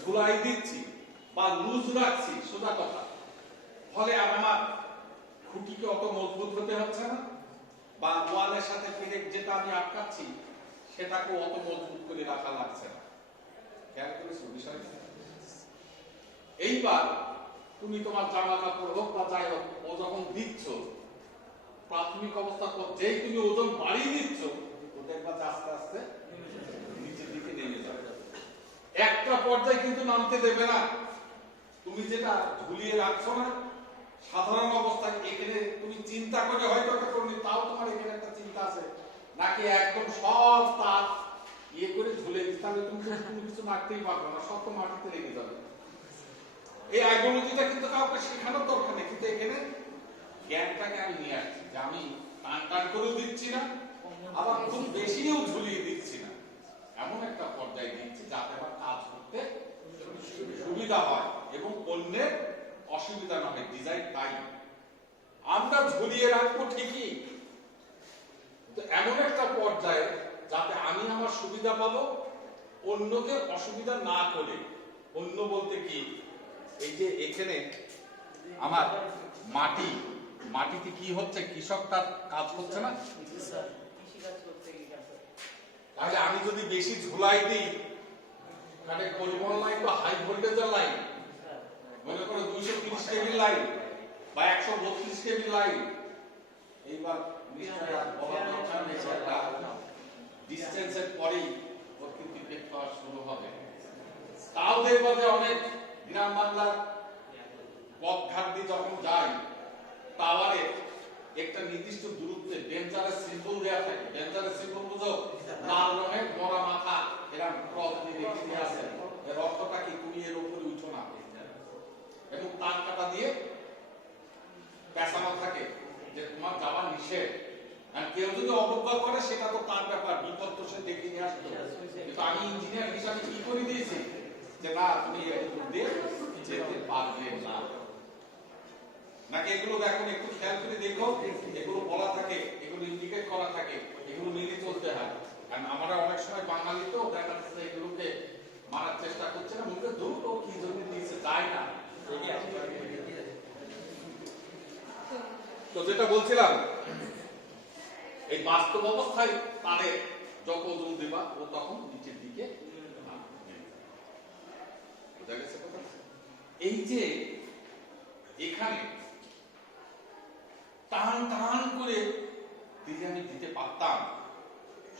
ঝুলাই দিচ্ছি বা লুজ রাখছি, সোজা কথা। ফলে আমার খুঁটিকে অত মজবুত হতে হচ্ছে না, বা ওয়ালের সাথে পেরেক যেটা আমি আটকাচ্ছি সেটাকে অত মজবুত করে রাখা লাগছে না। খেয়াল করেছো বিষয়টা? এইবার তুমি তোমার জামা কাপড় হোক বা যাই হোক, ও যখন দিচ্ছ প্রাথমিক অবস্থা যেই তুমি ওজন বাড়িয়ে দিচ্ছ, ও দেখবা যে আস্তে আস্তে নিচের দিকে নেমে যাবে। একটা পর্যায়ে কিন্তু নামতে দেবে না। তুমি যেটা ঝুলিয়ে রাখছো না সাধারণ অবস্থায়, এখানে তুমি চিন্তা করে হয়তো একটা করনি, তাও তোমার এখানে একটা চিন্তা আছে, নাকি একদম সব তার ইয়ে করে ঝুলে দিতে, তাহলে তুমি কোনো কিছু নাড়তেই পারবে না, সব তো মাটিতে লেগে যাবে। এই আইডিওলজিটা কিন্তু কাউকে শেখানোর দরকার নেই, কিন্তু এখানে জ্ঞানটাকে আমি নিয়ে আসছি যে আমি টান টান করেও দিচ্ছি না, আবার খুব বেশিও ঝুলিয়ে দিচ্ছি না, এমন একটা পর্যায়ে দিচ্ছি যাতে আমার কাজ করতে সুবিধা হয় এবং অন্যের অসুবিধা না হয়। ডিজাইন তাই আমরা ঝুলিয়ে রাখবো ঠিকই, তো এমন একটা পর্যায়ে যাতে আমি আমার সুবিধা পাবো, অন্যকে অসুবিধা না করে। অন্য বলতে কি, এই যে এখানে আমার মাটিতে কি হচ্ছে, কৃষক তার কাজ করছে না, তাহলে আমি যদি বেশি ঝুলাই দিই, মানে পরিবহন লাইন বা হাই ভোল্টেজের লাইন, মনে করো 230 কেভি লাইন বা 132 কেভি লাইন, এইবার ডিসটেন্সের পরেই ওর কিন্তু ইফেক্ট পাওয়া শুরু হবে। তাও দেখবো যে অনেক গ্রাম বাংলার পথ ঘাট দিয়ে যখন যাই, টাওয়ারে একটা নির্দিষ্ট দূরত্বে ডেঞ্জারাস সিম্বল দেওয়া থাকে। ডেঞ্জারাস সিম্বল বুঝো? লাল রঙের মরা মাথা এরকম ক্রস দিয়ে রেখে দিয়ে আসে। এর অর্থটা কি, তুমি এর উপরে উঠো না, এবং তার কাটা দিয়ে পেছানো থাকে যে তোমার যাওয়ার নিষেধ। আর কেউ যদি অবজ্ঞা করে সেটা তো তার ব্যাপার, বিপদ তো সে ডেকে নিয়ে আসতো। কিন্তু আমি ইঞ্জিনিয়ার হিসাবে কি করে দিয়েছি যে না, তুমি এর উপর দিয়ে যেতে পারবে না। নাকি এগুলো দেখুন, একটু খেয়াল করে দেখো, এগুলো বলা থাকে, এগুলো ইন্ডিকেট করা থাকে, এগুলো মেনে চলতে হয়। কারণ আমরা অনেক সময় বাঙালি তো দেখা যাচ্ছে এগুলোকে মারার চেষ্টা করছে না, মুখে দূর তো কি জন্য দিয়েছে যায় না। তো যেটা বলছিলাম, বাস্তব অবস্থায় তাদের যত ওজন দেবা ও তখন নিচের দিকে বোঝা গেছে কথা। এই যে এখানে টান টান করে যদি আমি দিতে পারতাম,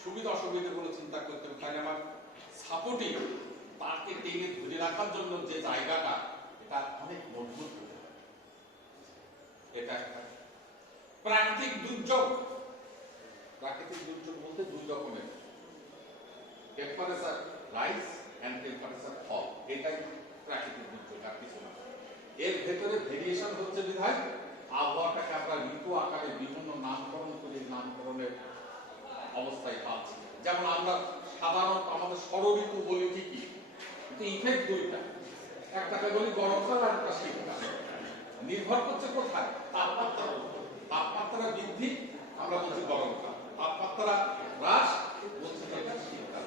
সুবিধা অসুবিধাগুলো চিন্তা করতে হবে, তাহলে আমার সাপোর্টিং তাকে টেনে ধরে রাখার জন্য যে জায়গাটা এটা অনেক মজবুত হতে হবে। এটা একটা প্রাকৃতিক দুর্যোগ। প্রাকৃতিক দুর্যোগ বলতে দুই রকমের, টেম্পারেচার রাইজ এন্ড টেম্পারেচার ফল, এটাই প্রাকৃতিক দুর্যোগ, আর কিছু না। এর ভেতরে ভেরিয়েশন হচ্ছে বিধায় আবহাওয়াটাকে আমরা ঋতু আকারে বিভিন্ন নামকরণ করে নামকরণের অবস্থায় পাচ্ছি। যেমন আমরা সাধারণত আমাদের ষড়ঋতু বলি ঠিকই, কিন্তু ইফেক্ট দুইটা, একটাকে বলি গরমকাল আর একটা শীতকাল। নির্ভর করছে কোথায়? তাপমাত্রার উপর। তাপমাত্রা বৃদ্ধি আমরা বলছি গরমকাল, তাপমাত্রা হ্রাস বলছি যেটা শীতকাল।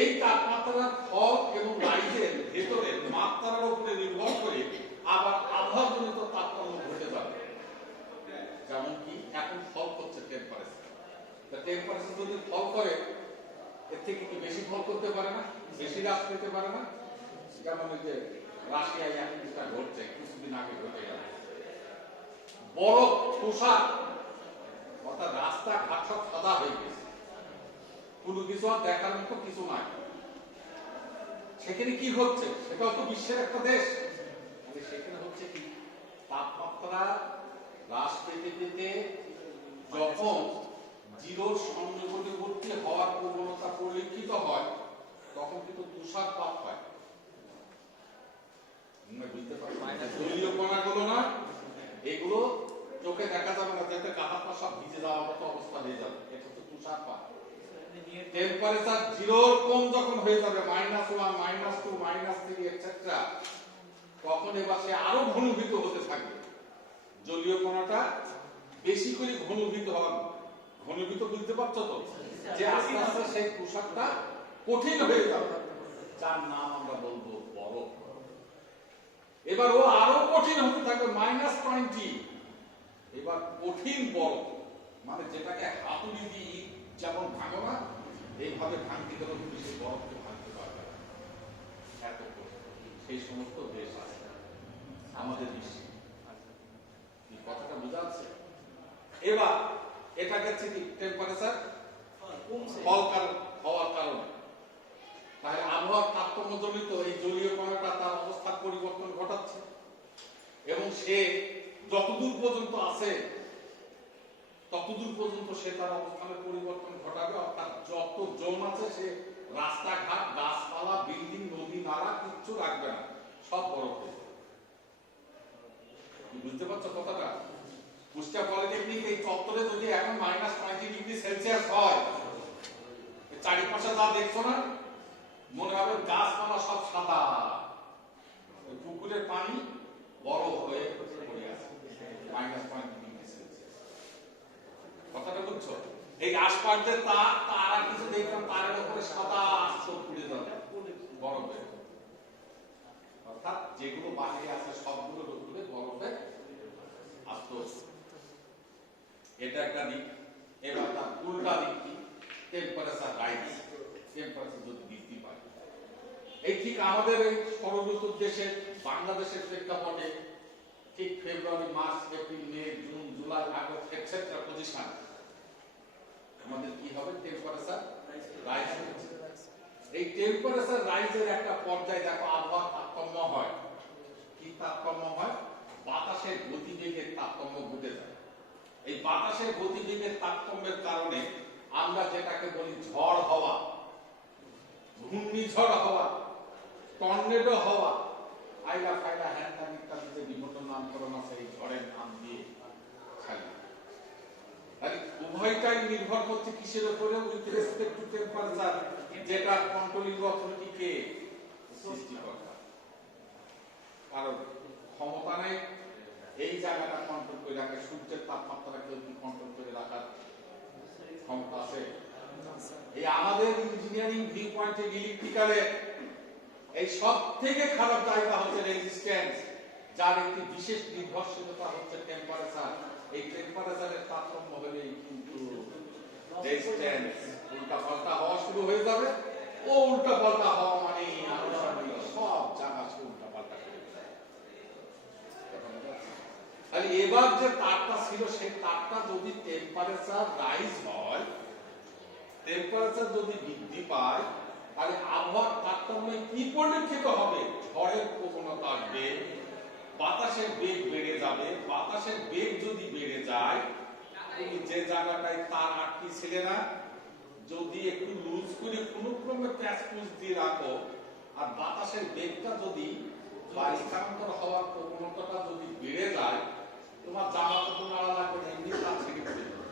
এই তাপমাত্রার ফল এবং রাইজের ভেতরে মাত্রার উপরে নির্ভর করে আবার আবহাওয়াজনিত তারতম্য ঘটে যাবে। যেমন কি এখন ফল করছে টেম্পারেচার, টেম্পারেচার যদি ফল করে এর থেকে কি বেশি ফল করতে পারে না, বেশি হ্রাস পেতে পারে না? যেমন ওই যে রাশিয়ায় এখন যেটা ঘটছে, কিছুদিন আগে ঘটে গেল, বরফ তুষার, অর্থাৎ রাস্তাঘাট সব সাদা হয়ে গেছে, কোনো কিছু আর দেখার মতো কিছু নাই। সেখানে কি হচ্ছে? সেটাও তো বিশ্বের একটা দেশ। সেখানে হচ্ছে কি, তাপমাত্রা হ্রাস পেতে পেতে যখন জিরোর সন্নিকটবর্তী হওয়ার প্রবণতা পরিলক্ষিত হয়, তখন কিন্তু তুষারপাত হয়। বুঝতে পারছি জলীয় কণাগুলো না, এগুলো চোখে দেখা যাবে না, যাতে গাহাত পা সব ভিজে যাওয়ার মতো অবস্থা হয়ে যাবে, এটা হচ্ছে তুষারপাত। টেম্পারেচার জিরোর কম যখন হয়ে যাবে, -1, -2, -3 এটসেট্রা, তখন এবার সে আরো ঘনীভূত হতে থাকবে। জলীয় কণাটা বেশি করে ঘনীভূত হবে। ঘনীভূত বুঝতে পারছো তো? যে আস্তে আস্তে সেই তুষারটা কঠিন হয়ে যাবে, যার নাম আমরা বলবো বরফ। এবার ও আরো কঠিন হতে থাকবে, -20। এবার কঠিন বরফ, মানে যেটাকে হাতুড়ি দিয়ে যেমন ভাঙো না, এইভাবে ভাঙতে গেলে তুমি সেই বরফকে ভাঙতে পারবে না, এত কঠিন। সেই সমস্ত দেশ আছে আমাদের বিশ্বে। এই কথাটা বোঝা যাচ্ছে? এবার এটা গেছে কি টেম্পারেচার হওয়ার কারণে, তাহলে আবহাওয়ার তারতম্যজনিত এই জলীয় কণাটা তার অবস্থার পরিবর্তন ঘটাচ্ছে, এবং সে যতদূর পর্যন্ত আছে ততদূর পর্যন্ত সে তার অবস্থানের পরিবর্তন ঘটাবে। অর্থাৎ যত জোন আছে সে রাস্তাঘাট, গাছপালা, বিল্ডিং, নদী, নালা কিচ্ছু রাখবে না, সব বরফ হয়ে যাবে। বুঝতে পারছো কথাটা? কুষ্টিয়া পলিটেকনিক এই চত্বরে যদি এখন -20°C হয়, চারিপাশে যা দেখছো না, মনে হবে গাছপালা সব সাদা, পুকুরের পানি বরফ হয়ে পড়ে আছে -20°C। কথাটা বুঝছো? এই আশপাশের তারা কিছু দেখলাম, তারের উপরে সাদা আস্তর পুড়ে যাবে বরফে, অর্থাৎ যেগুলো বাইরে আছে সবগুলোর উপরে বরফে আস্তর। এটা একটা দিক। এবার তার উল্টা দিক কি? টেম্পারেচার রাইজ, টেম্পারেচার যদি বৃদ্ধি পায়। এই ঠিক আমাদের এই ষড়ঋতুর দেশে বাংলাদেশের প্রেক্ষাপটে ঠিক ফেব্রুয়ারি, মার্চ, এপ্রিল, মে, জুন, জুলাই, আগস্ট এটসেট্রা পজিশন আমাদের কি হবে? টেম্পারেচার রাইজ হচ্ছে। এই টেম্পারেচার রাইজের একটা পর্যায়ে দেখো আবহাওয়ার তারতম্য হয়। কি তারতম্য হয়? বাতাসের গতিবেগের তারতম্য ঘটে যায়। এই বাতাসের গতিবেগের তারতম্যের কারণে আমরা যেটাকে বলি ঝড় হওয়া, ঘূর্ণিঝড় হওয়া, টর্নেডো হওয়া, আইলা ফাইলা হ্যান্ডান ইত্যাদি যে বিভিন্ন নামকরণ আছে এই ঝড়ের নাম দিয়ে খালি। উভয়টাই নির্ভর করছে কিসের উপরে? উইথ রেসপেক্ট টু টেম্পারেচার, যেটা কন্ট্রোলিং অথরিটিকে সৃষ্টিকর্তা। কারণ ক্ষমতা নেই এই জায়গাটা কন্ট্রোল করে রাখে। সূর্যের তাপমাত্রা কেউ কি কন্ট্রোল করে রাখার ক্ষমতা আছে? এই আমাদের ইঞ্জিনিয়ারিং ভিউ পয়েন্টে ইলেকট্রিক্যালে এই সব থেকে খারাপ জায়গা হচ্ছে রেজিস্ট্যান্স, যার একটি বিশেষ নির্ভরশীলতা হচ্ছে টেম্পারেচার। এই টেম্পারেচারের তারতম্য হলে কিন্তু রেজিস্ট্যান্স উল্টা পাল্টা হওয়া শুরু হয়ে যাবে। ও উল্টা পাল্টা হওয়া মানে সব জায়গা উল্টা পাল্টা করে দেয়। তাহলে এবার যে তারটা ছিল সেই তারটা যদি টেম্পারেচার রাইজ হয়, টেম্পারেচার যদি বৃদ্ধি পায়, তাহলে আবহাওয়ার তারতম্যে কি পরিলক্ষিত হবে? ঝড়ের প্রবণতা আসবে, বাতাসের বেগ বেড়ে যাবে। বাতাসের বেগ যদি বেড়ে যায়, তুমি যে জায়গাটায় তার আটকে ছিলে না, যদি একটু লুজ করে কোনো ক্রমে প্যাচ পুষ দিয়ে রাখো, আর বাতাসের বেগটা যদি বা স্থানান্তর হওয়ার প্রবণতাটা যদি বেড়ে যায়, তোমার জামা কাপড় নাড়া লাগবে না, এমনি তার ছিঁড়ে পড়ে যাবে।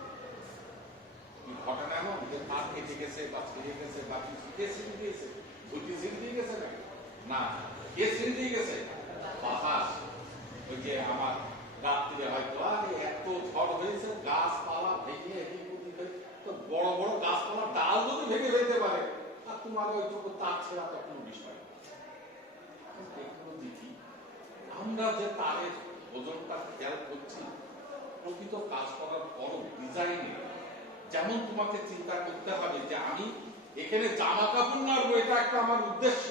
ঘটনা এমন যে তার কেটে গেছে বা ছিঁড়ে গেছে বা কে ছিঁড়ে দিয়েছে? ঘুটি ছিঁড়ে দিয়ে গেছে না? না, কে ছিঁড়ে দিয়ে গেছে? বাতাস। ওই যে আমার রাত্রিরে হয়তো আরে এত ঝড় হয়েছে, গাছপালা ভেঙে তো বড় বড় গাছপালা ডাল যদি ভেঙে ফেলতে পারে, আর তোমার ওইটুকু তার ছেড়া তো কোনো বিষয় না। দেখি আমরা যে তারের ওজনটা খেয়াল করছি, প্রকৃত কাজ করার পরও ডিজাইনে যেমন তোমাকে চিন্তা করতে হবে যে আমি এখানে জামা কাপড় নাড়বো, এটা একটা আমার উদ্দেশ্য,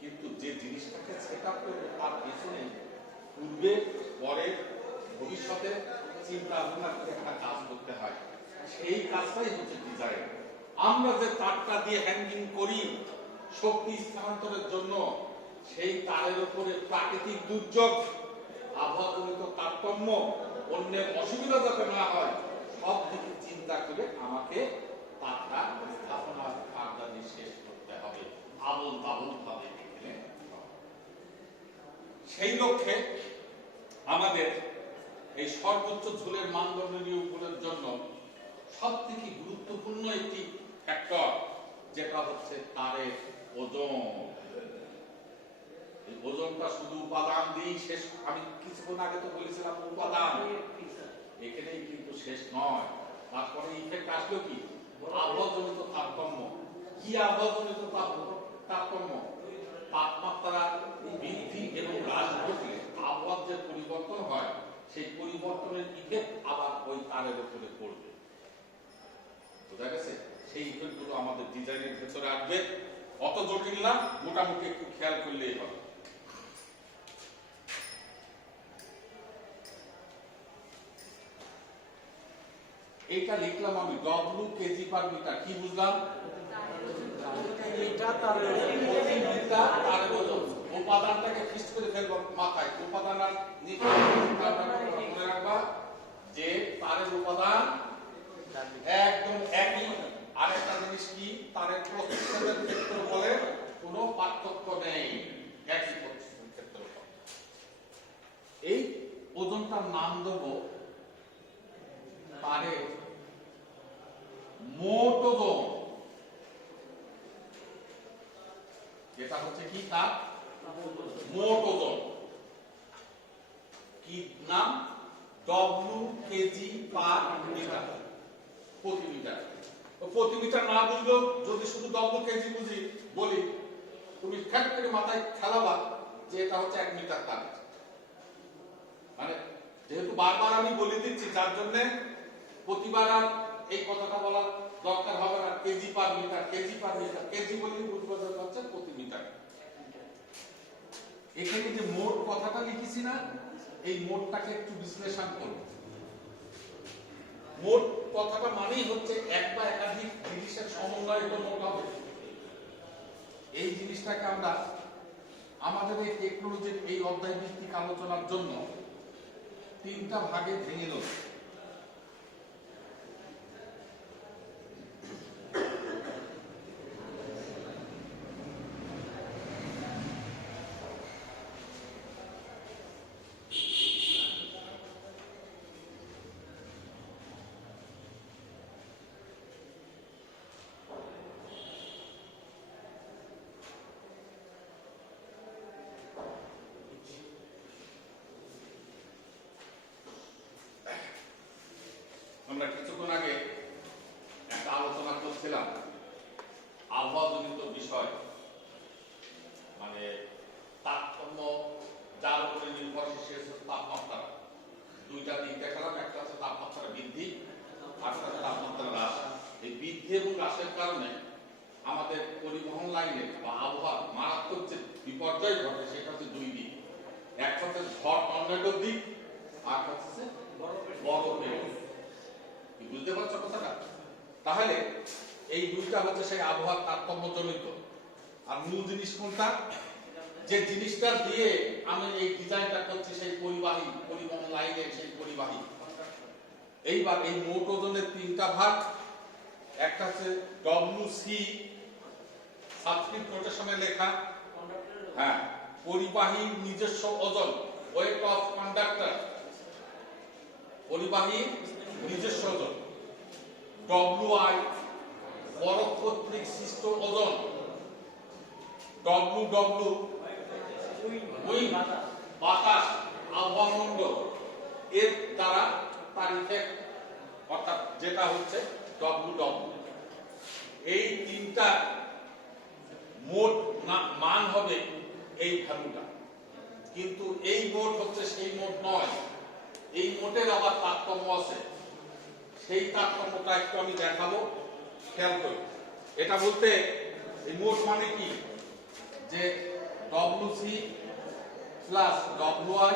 কিন্তু যে জিনিসটাকে সেট আপ করবো তার পেছনে পূর্বে পরে ভবিষ্যতে চিন্তা ভাবনা করে একটা কাজ করতে হয়। সেই কাজটাই হচ্ছে ডিজাইন। আমরা যে তারটা দিয়ে হ্যাঙ্গিং করি শক্তি স্থানান্তরের জন্য, সেই তারের উপরে প্রাকৃতিক দুর্যোগ, আবহাওয়াজনিত তারতম্য, অন্যের অসুবিধা যাতে না হয়, সব দিকে চিন্তা করে আমাকে তারটা স্থাপনার কার্যাদি শেষ করতে হবে। আবল তাবল ভাবে সেই লক্ষ্যে আমাদের এই সর্বোচ্চ ঝুলের মানদণ্ড নিরূপণের জন্য সব থেকে গুরুত্বপূর্ণ একটি ফ্যাক্টর যেটা হচ্ছে তারের ওজন। এই ওজনটা শুধু উপাদান দিয়েই শেষ, আমি কিছুক্ষণ আগে তো বলেছিলাম উপাদান, এখানেই কিন্তু শেষ নয়। তারপরে ইফেক্ট আসলো কি? আবহাওয়াজনিত তারতম্য। কি আবহাওয়াজনিত তারতম্য? তাপমাত্রা বৃদ্ধি এবং হ্রাস ঘটলে আবহাওয়ার যে পরিবর্তন হয়, সেই পরিবর্তনের ইফেক্ট আবার ওই তারের উপরে পড়বে। বোঝা গেছে? সেই ইফেক্ট গুলো আমাদের ডিজাইনের ভেতরে আসবে। অত জটিল না, মোটামুটি একটু খেয়াল করলেই হবে। এইটা লিখলাম আমি ডব্লিউ কেজি পার মিটার। কি বুঝলাম? উপাদানটাকে ফিক্স করে ফেলবো মাথায়। উপাদান আর মনে রাখবা যে তারের উপাদান একদম একই। আরেকটা জিনিস কি, তারের প্রস্তুতের ক্ষেত্রে বলে কোনো পার্থক্য নেই, একই প্রস্তুতের ক্ষেত্রে। এই ওজনটার নাম দেবো তারের মোট ওজন। যেটা হচ্ছে কি, তার মোট ওজন। কি নাম? ডব্লিউ কেজি পার মিটার, প্রতি মিটার। প্রতি মিটার না বুঝলেও যদি শুধু ডব্লিউ কেজি বুঝি বলি, তুমি খ্যাট করে মাথায় খেলাবা যে এটা হচ্ছে 1 মিটার তার। মানে যেহেতু বারবার আমি বলে দিচ্ছি, যার জন্য প্রতিবার আর এই কথাটা বলার দরকার হবে না। KG per metre, KG per metre, KG বললেই বুঝবো যে হচ্ছে প্রতি মিটার। এখানে যে মোট কথাটা লিখেছি না, এই মোটটাকে একটু বিশ্লেষণ করব। মোট কথাটা মানেই হচ্ছে এক বা একাধিক জিনিসের সমন্বয় তো মোট হবে। এই জিনিসটাকে আমরা আমাদের এই টেকনোলজির এই অধ্যায় ভিত্তিক আলোচনার জন্য 3টা ভাগে ভেঙে নেব। আমরা কিছুক্ষণ আগে একটা আলোচনা করছিলাম আবহাওয়াজনিত বিষয়, মানে তারতম্য যার উপরে বৃদ্ধি আর তাপমাত্রা হ্রাস। এই বৃদ্ধি এবং হ্রাসের কারণে আমাদের পরিবহন লাইনে বা আবহাওয়া মারাত্মক যে বিপর্যয় ঘটে সেটা হচ্ছে দুই দিক। এক হচ্ছে ঝড় টর্নেডোর দিক, আর হচ্ছে বরফের। কি বুঝতে পারছো কথাটা? তাহলে এই দুইটা হচ্ছে সেই আবহাওয়ার তারতম্যজনিত। আর মূল জিনিস কোনটা? যে জিনিসটা দিয়ে আমি এই ডিজাইনটা করছি সেই পরিবাহী, পরিবহন লাইনের সেই পরিবাহী। এইবার এই মোট ওজনের তিনটা ভাগ। একটা হচ্ছে ডব্লিউসি, সাবস্ক্রিপ্ট নোটেশনে লেখা, হ্যাঁ, পরিবাহী নিজস্ব ওজন, ওয়েট অফ কন্ডাক্টর, পরিবাহী নিজস্ব ওজন। ডব্লিউআই, বরফ কর্তৃক সৃষ্ট ওজন। ডব্লিউডব্লিউ, উইন্ড, বাতাস, আবহাওয়া মণ্ডল, এর দ্বারা তার ইফেক্ট, অর্থাৎ যেটা হচ্ছে ডব্লিউডব্লিউ। এই তিনটা মোট মান হবে এই ভ্যালুটা। কিন্তু এই মোট হচ্ছে সেই মোট নয়, এই মোটের আবার তারতম্য আছে। সেই তারতম্যটা একটু আমি দেখাবো, খেয়াল করি। এটা বলতে এই মোট মানে কি, যে WC plus WI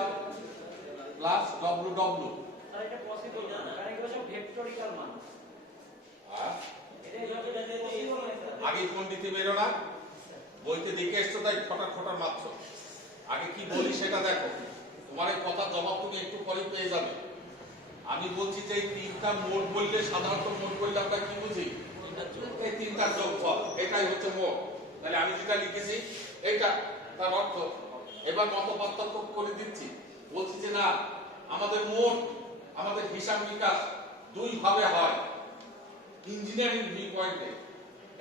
plus WW. Sir এটা পসিবল না, কারণ এগুলো সব ভেক্টরিক্যাল মান। আর এটা এইভাবে পসিবল না স্যার। আগে কোন দিতে বেরো না, বইতে দেখে এসছো তাই ফটাফট ফটাফট মারছো। আগে কি বলি সেটা দেখো, তোমার এই কথার জবাব তুমি একটু পরে পেয়ে যাবে। আমি বলছি যে এই তিনটা মোট বললে, সাধারণত মোট বললে আমরা কি বুঝি? এই তিনটার যোগফল, এটাই হচ্ছে মোট। তাহলে আমি যেটা লিখেছি এইটা তার অর্থ। এবার মত পার্থক্য করে দিচ্ছি, বলছি যে না, আমাদের মোট, আমাদের হিসাব নিকাশ দুই ভাবে হয় ইঞ্জিনিয়ারিং ভিউ পয়েন্টে।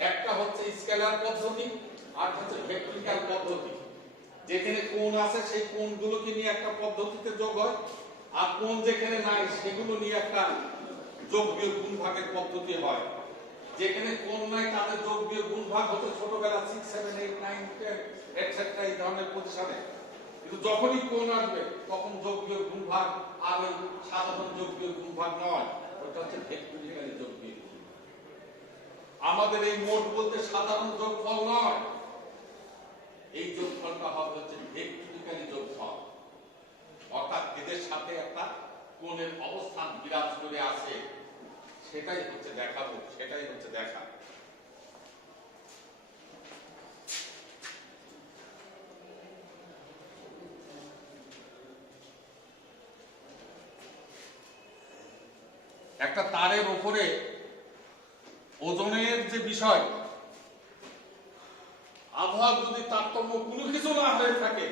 একটা হচ্ছে স্কেলার পদ্ধতি, আর হচ্ছে ভেক্টরিক্যাল পদ্ধতি। যেখানে কোণ আছে সেই কোণগুলোকে নিয়ে একটা পদ্ধতিতে যোগ হয়, আর কোণ যেখানে নাই সেগুলো নিয়ে একটা যোগ বিয়োগ গুণ ভাগের পদ্ধতি হয়। যেখানে কোণ নাই তাদের যোগ বিয়োগ গুণ ভাগ হতো ছোটবেলা 6, 7, 8, 9, 10 এটসেট্রা এই ধরনের প্রতিষ্ঠানে। কিন্তু যখনই কোণ আসবে তখন যোগ বিয়োগ গুণ ভাগ আর ওই সাধারণ যোগ বিয়োগ গুণ ভাগ নয়, ওটা হচ্ছে ভেক্টরিক্যাল যোগ বিয়োগ। আমাদের এই মোট বলতে সাধারণ যোগফল নয়, এই যোগফলটা হবে হচ্ছে ভেক্টরিক্যাল যোগফল। অর্থাৎ এদের সাথে একটা কোণের অবস্থান বিরাজ করে আছে, সেটাই হচ্ছে দেখাবো, সেটাই হচ্ছে দেখা। একটা তারের উপরে ওজনের যে বিষয়, আবহাওয়া যদি তারতম্য কোনো কিছু না হয়ে থাকে,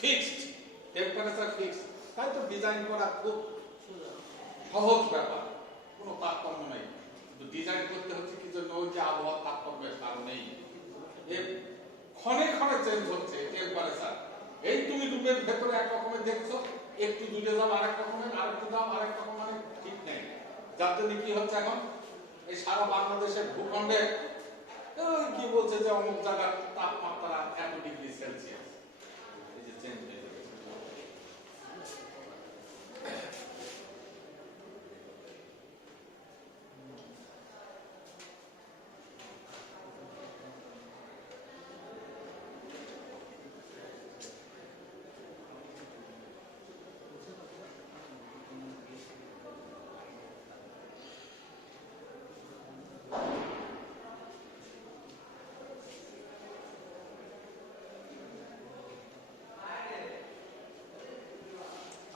ফিক্সড টেম্পারেচার ফিক্সড, তাই তো ডিজাইন করা খুব সহজ ব্যাপার, কোনো তারতম্য নেই। কিন্তু ডিজাইন করতে হচ্ছে কি জন্য? ওই যে আবহাওয়া তারতম্যের কারণেই ক্ষণে ক্ষণে চেঞ্জ হচ্ছে টেম্পারেচার। এই তুমি রুমের ভেতরে এক রকমের দেখছো, একটু দূরে যাও আরেক রকমের, আরেকটু যাও আরেক রকম, মানে ঠিক নেই। যার জন্য কি হচ্ছে এখন এই সারা বাংলাদেশের ভূখণ্ডে কি বলছে যে অমুক জায়গার তাপমাত্রা এত ডিগ্রি সেলসিয়াস, এই যে চেঞ্জ হয়ে গেছে।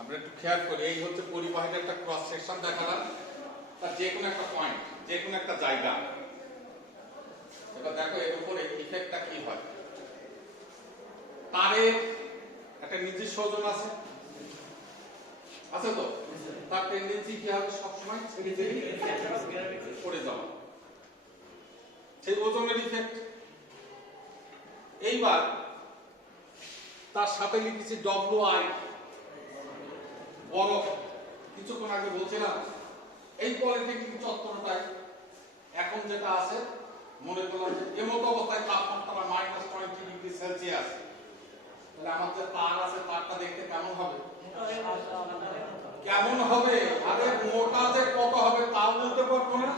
আমরা একটু খেয়াল করি, এই হচ্ছে পরিবাহীর একটা ক্রস সেকশন দেখালাম, তার যে কোনো একটা পয়েন্ট, যে কোনো একটা জায়গা। এবার দেখো এর উপরে ইফেক্টটা কি হয়। তারের একটা নিজস্ব ওজন আছে, আছে তো? তার টেন্ডেন্সি কি হবে? সবসময় ছেড়ে ছেড়ে পড়ে যাওয়া, সেই ওজনের ইফেক্ট। এইবার তার সাথে লিখেছি ডব্লিউআই, বরফ। কিছুক্ষণ আগে বলছিলাম এই পলিটেকনিক চত্বরটায় এখন যেটা আছে, মনে করলাম যে এমত অবস্থায় তাপমাত্রা -20 ডিগ্রি সেলসিয়াস, তাহলে আমার যে তার আছে তারটা দেখতে কেমন হবে? কেমন হবে, আরে মোটা যে কত হবে তাও বলতে পারবো না,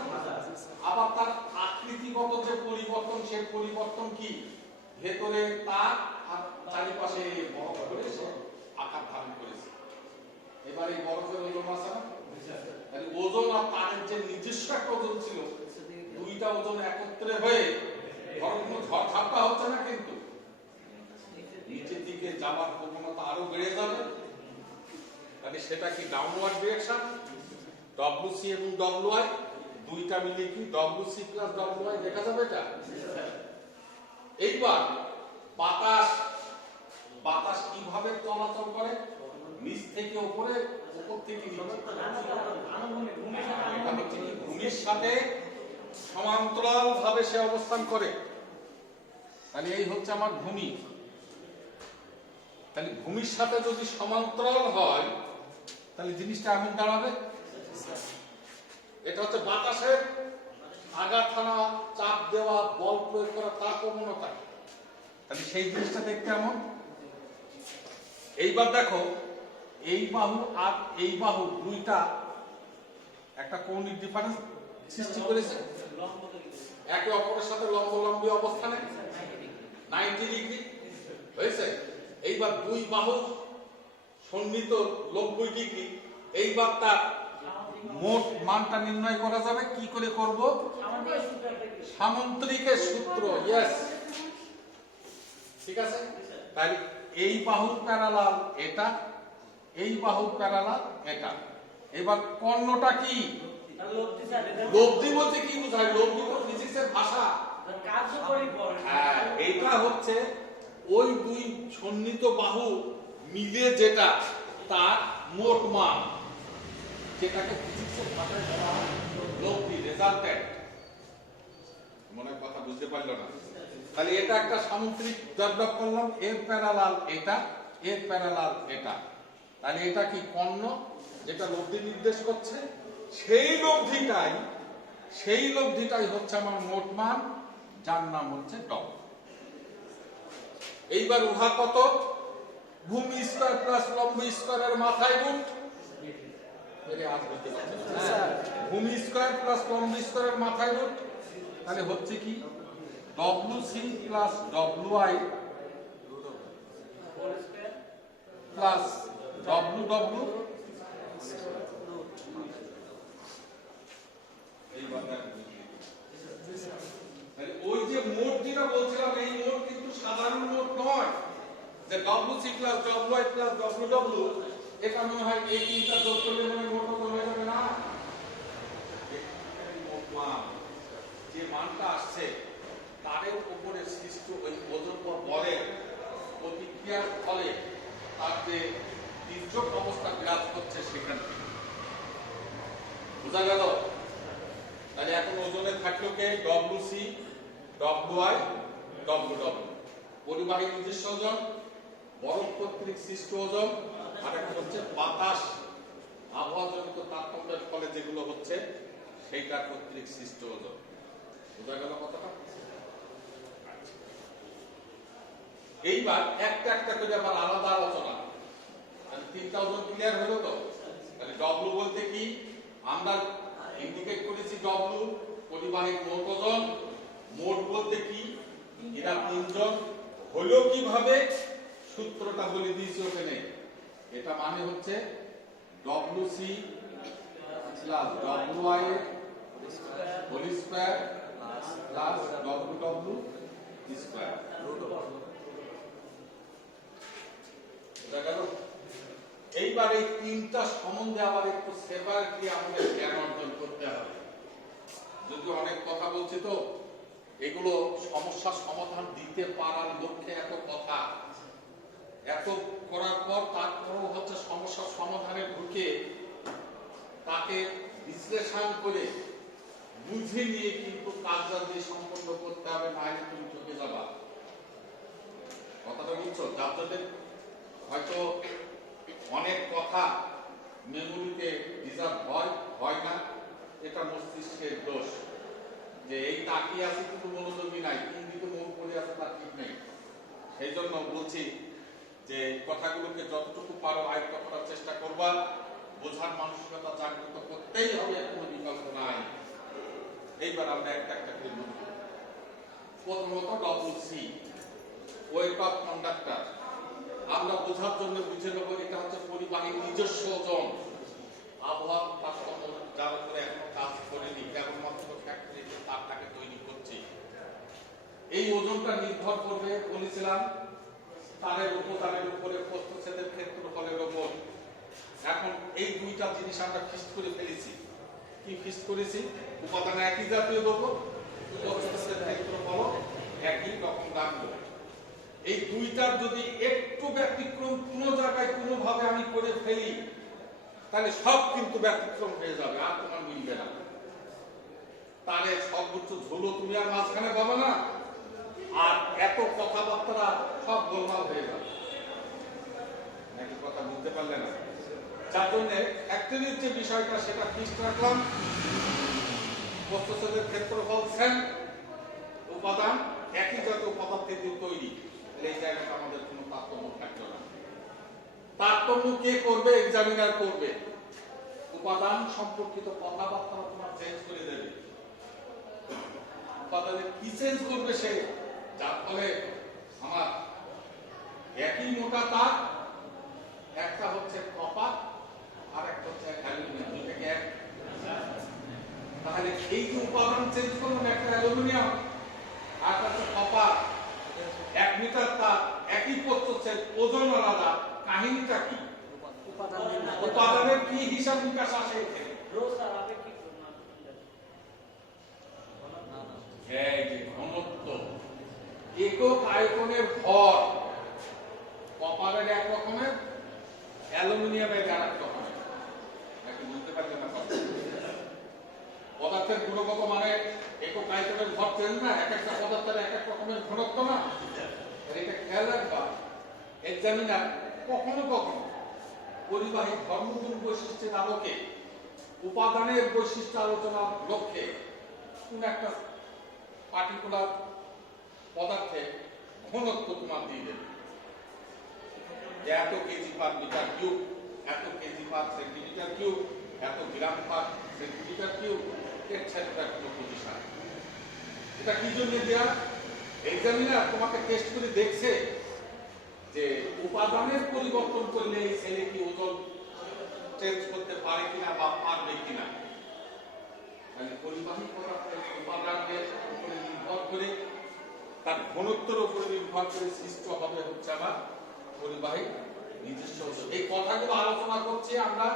আবার তার আকৃতিগত যে পরিবর্তন সে পরিবর্তন কি, ভেতরে তার আর চারিপাশে বরফ করে সে আকার ধারণ করেছে। এবার এই বরফের ওজন আছে না, তাহলে ওজন আর তারের যে নিজস্ব একটা ওজন ছিল, দুইটা ওজন একত্রে হয়ে বরফ কোনো ঝড় ঝাপটা হচ্ছে না, কিন্তু নিচের দিকে যাওয়ার প্রবণতা আরো বেড়ে যাবে। তাহলে সেটা কি ডাউনওয়ার্ড ডিরেকশন, ডব্লিউসি এবং ডব্লিউআই দুইটা মিলে কি ডব্লিউসি প্লাস ডব্লিউআই দেখা যাবে এটা। এইবার বাতাস, বাতাস কিভাবে চলাচল করে, নিচ থেকে উপরে, উপর থেকে নিচে, এটা হচ্ছে কি ভূমির সাথে সমান্তরাল ভাবে সে অবস্থান করে। তাহলে এই হচ্ছে আমার ভূমি। তাহলে ভূমির সাথে যদি সমান্তরাল হয় তাহলে জিনিসটা এমন দাঁড়াবে, এটা হচ্ছে বাতাসের আঘাত হানা, চাপ দেওয়া, বল প্রয়োগ করা, তার প্রবণতা। তাহলে সেই জিনিসটা দেখতে এমন। এইবার দেখো এই বাহু আর এই বাহু দুইটা একটা কৌণিক ডিফারেন্স সৃষ্টি করেছে, একে অপরের সাথে লম্বলম্বী অবস্থানে 90 ডিগ্রি হয়েছে। এইবার দুই বাহু সন্নিহিত 90 ডিগ্রি। এইবার তার মোট মানটা নির্ণয় করা যাবে কি করে করব, সামন্তরিকের সূত্র। ইয়েস, ঠিক আছে। তাই এই বাহু প্যারালাল এটা, এই বাহু প্যারালাল এটা। এবার কর্ণটা কি, লব্ধি বলতে কি বোঝায়, লব্ধি তো ফিজিক্সের ভাষা। হ্যাঁ, এটা হচ্ছে ওই দুই সন্নিহিত বাহু মিলে যেটা তার মোট মান, যেটাকে ফিজিক্সের ভাষায় বলা হয় লব্ধি, রেজাল্টেন্ট। মনে কথা বুঝতে পারলো না? তাহলে এটা একটা সামুদ্রিক ডেভেলপ করলাম, এর প্যারালাল এটা, এর প্যারালাল এটা। তাহলে এটা কি কর্ণ, যেটা লব্ধি নির্দেশ করছে, সেই লব্ধিটাই হচ্ছে আমার মোট মান, যার নাম হচ্ছে ডব। এইবার উহা কত, ভূমি স্কয়ার প্লাস লম্ব স্কয়ারের মাথায় রুট, ভূমি স্কয়ার প্লাস লম্ব স্কয়ারের মাথায় রুট। তাহলে হচ্ছে কি WC plus WI plus W W. ওই যে মোট যেটা বলছিলাম, এই মোট কিন্তু সাধারণ মোট নয়, যে WC plus WI plus W W, এটা মনে হয় এই তিনটা যোগ করলে মনে মোট ওজন হয়ে যাবে না। মোট মান, যে মানটা আসছে তার উপরে সৃষ্ট ওই ওজন বা বলের প্রতিক্রিয়ার ফলে তার যে তির্যক অবস্থা বিরাজ করছে সেখান থেকে বোঝা গেল। তাহলে এখন ওজনে থাকলো কে, ডব্লিউসি, ডব্লিউআই, ডব্লিউ ডব্লিউ, পরিবাহী নিজস্ব ওজন, বরফ কর্তৃক সৃষ্ট ওজন, আর একটা হচ্ছে বাতাস আবহাওয়াজনিত তারতম্যের ফলে যেগুলো হচ্ছে সেইটা কর্তৃক সৃষ্ট ওজন। বোঝা গেল কথাটা? এইবার একটা একটা করে আবার আলাদা আলোচনা। তিনটা ওজন ক্লিয়ার হলো তো? তাহলে ডব্লিউ বলতে কি, আমরা ইন্ডিকেট করেছি ডব্লিউ পরিবাহীর মোট ওজন। মোট বলতে কি, এরা তিনজন হলো কিভাবে, সূত্রটা বলে দিয়েছি ওখানে। এটা মানে হচ্ছে WC plus WI whole square plus W W square. এইবার এই তিনটা সম্বন্ধে আবার একটু সেপারেটলি আমাদের জ্ঞান অর্জন করতে হবে। যদি অনেক কথা বলছি তো, এগুলো সমস্যার সমাধান দিতে পারার লক্ষ্যে এত কথা, এত করার পর তারপরও হচ্ছে সমস্যার সমাধানে ঢুকে তাকে বিশ্লেষণ করে বুঝে নিয়ে কিন্তু কাজটা দিয়ে সম্পন্ন করতে হবে, না হলে তুমি চলে যাবা। কথাটা বুঝছো? যার জন্য হয়তো অনেক কথা মেমোরিতে রিজার্ভ হয় না, এটা মস্তিষ্কের দোষ, যে এই তাকিয়ে আছে কিন্তু মনোযোগী নাই, কোন দিকে মন পড়ে আছে তার ঠিক নেই। সেই জন্য বলছি যে কথাগুলোকে যতটুকু পারো আয়ত্ত করার চেষ্টা করবা, বোঝার মানসিকতা জাগ্রত করতেই হবে, কোনো বিকল্প নাই। এইবার আমরা একটা একটা করে বুঝব। প্রথমত double C, weight of conductor. আমরা বোঝার জন্য বুঝে নেব এটা হচ্ছে পরিবাহীর নিজস্ব ওজন। আবহাওয়া ভারসাম্য যার উপরে এখনো কাজ করেনি, কেবলমাত্র ফ্যাক্টরিতে তারটাকে তৈরি করছে, এই ওজনটা নির্ভর করবে বলেছিলাম তারের উপাদানের উপরে, প্রস্থচ্ছেদের ক্ষেত্রফলের উপর। এখন এই দুইটা জিনিস আমরা ফিক্সড করে ফেলেছি। কি ফিক্সড করেছি? উপাদান একই জাতীয় দেবো, প্রস্থচ্ছেদের ক্ষেত্রফল একই রকম রাখবো। এই দুইটার যদি একটু ব্যতিক্রম কোনো জায়গায় কোনোভাবে আমি করে ফেলি, তাহলে সব কিন্তু ব্যতিক্রম হয়ে যাবে, আর তোমার মিলবে না। তাহলে সর্বোচ্চ ঝোলও তুমি আর মাঝখানে পাবে না, আর এত কথাবার্তা সব গোলমাল হয়ে যাবে। নাকি কথা বুঝতে পারলে না? যার জন্য ফ্যাক্টরির যে বিষয়টা সেটা ফিক্সড রাখলাম। প্রস্থচ্ছেদের ক্ষেত্রফল সেম, উপাদান একই জাতীয় পদার্থের দিয়ে তৈরি। এই জায়গাটা আমাদের কোনো তারতম্য থাকবে না। তারতম্য কে করবে? এক্সামিনার করবে। উপাদান সম্পর্কিত কথাবার্তা তোমার চেঞ্জ করে দেবে। উপাদানের কি চেঞ্জ করবে সে? যার ফলে আমার একই মোটা তার, একটা হচ্ছে কপার আর একটা হচ্ছে অ্যালুমিনিয়াম, দুইটাকে এক। তাহলে এই যে উপাদান চেঞ্জ করলাম, একটা অ্যালুমিনিয়াম আর একটা হচ্ছে কপার, 1 মিটার তার, একই প্রস্থচ্ছেদ, ওজন আলাদা। কাহিনীটা কি? উপাদানের কি হিসাব নিকাশ আসে এখানে? এই যে ঘনত্ব, একক আয়তনের ভর কপারের এক রকমের, অ্যালুমিনিয়ামের আরেক রকমের। নাকি বুঝতে পারছেন না? পদার্থের গুণগত মানে একক আয়তনের ভর চেঞ্জ না, এক একটা পদার্থের এক এক রকমের ঘনত্ব না। এটা খেয়াল রাখবা এক্সামিনার কখনো কখনো পরিবাহী ধর্মগুণ বৈশিষ্ট্যের আলোকে উপাদানের বৈশিষ্ট্য আলোচনার লক্ষ্যে কোন একটা পার্টিকুলার পদার্থে ঘনত্ব তোমার দিয়ে দেবে। এত কেজি পার মিটার কিউব, এত কেজি পার সেন্টিমিটার কিউব, এত গ্রাম পার সেন্টিমিটার কিউব, এটসেট্রা কোনো পজিশন। এটা কি জন্য দেয়া? এক্সামিনার তোমাকে টেস্ট করে দেখছে যে উপাদানের পরিবর্তন করলে এই ছেলে কি ওজন চেঞ্জ করতে পারে কিনা বা পারবে কিনা। তাহলে পরিবাহী পদার্থের উপাদানের উপরে নির্ভর করে, তার ঘনত্বের উপরে নির্ভর করে সৃষ্ট হবে হচ্ছে আমার পরিবাহী নিজস্ব ওজন। এই কথাগুলো আলোচনা করছি আমরা,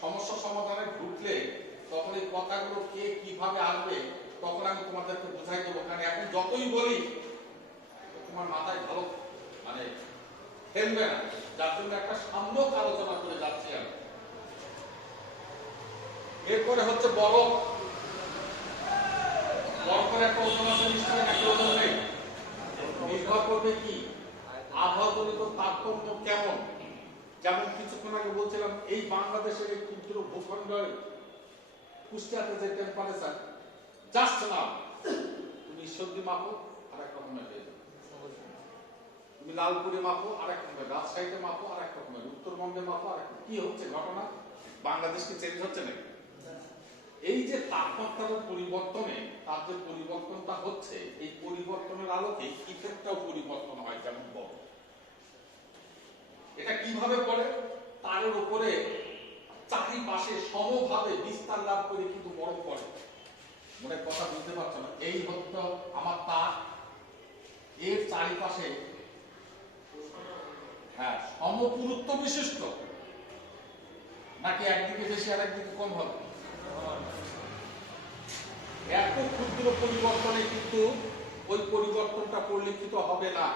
সমস্যা সমাধানে ঢুকলে তখন এই কথাগুলো কে কিভাবে আসবে তখন আমি তোমাদেরকে বুঝাই দেবো। কারণ এখন যতই বলি তোমার মাথায় ভালো মানে খেলবে না, যার জন্য একটা সাম্যক আলোচনা করে যাচ্ছি আমি। এরপরে হচ্ছে বরফ। বরফের একটা ওজন আছে নিশ্চয়ই, একটা ওজন নেই। নির্ভর করবে কি আবহাওয়াজনিত তারতম্য কেমন। যেমন কিছুক্ষণ আগে বলছিলাম এই বাংলাদেশের এই ক্ষুদ্র ভূখণ্ডের কুষ্টিয়াতে যে টেম্পারেচার জাস্ট নাও, তুমি ঈশ্বরদী মাপো আর এক রকমের হয়ে যাবে, তুমি লালপুরে মাপো আর এক রকমের, রাজশাহীতে মাপো আর এক রকমের, উত্তরবঙ্গে মাপো আর এক। কি হচ্ছে ঘটনা? বাংলাদেশ কি চেঞ্জ হচ্ছে নাকি? এই যে তাপমাত্রার পরিবর্তনে তার যে পরিবর্তনটা হচ্ছে, এই পরিবর্তনের আলোকে ইফেক্টটাও পরিবর্তন হয়। যেমন বরফ, এটা কিভাবে পড়ে? তারের উপরে চারিপাশে সমভাবে বিস্তার লাভ করে কিন্তু বরফ পড়ে। মনে কথা বুঝতে পারছো না? এই হচ্ছে আমার তার, এর চারিপাশে হ্যাঁ সমপুরুত্ব বিশিষ্ট, নাকি একদিকে বেশি আর একদিকে কম হবে? এত ক্ষুদ্র পরিবর্তনে কিন্তু ওই পরিবর্তনটা পরিলক্ষিত হবে না।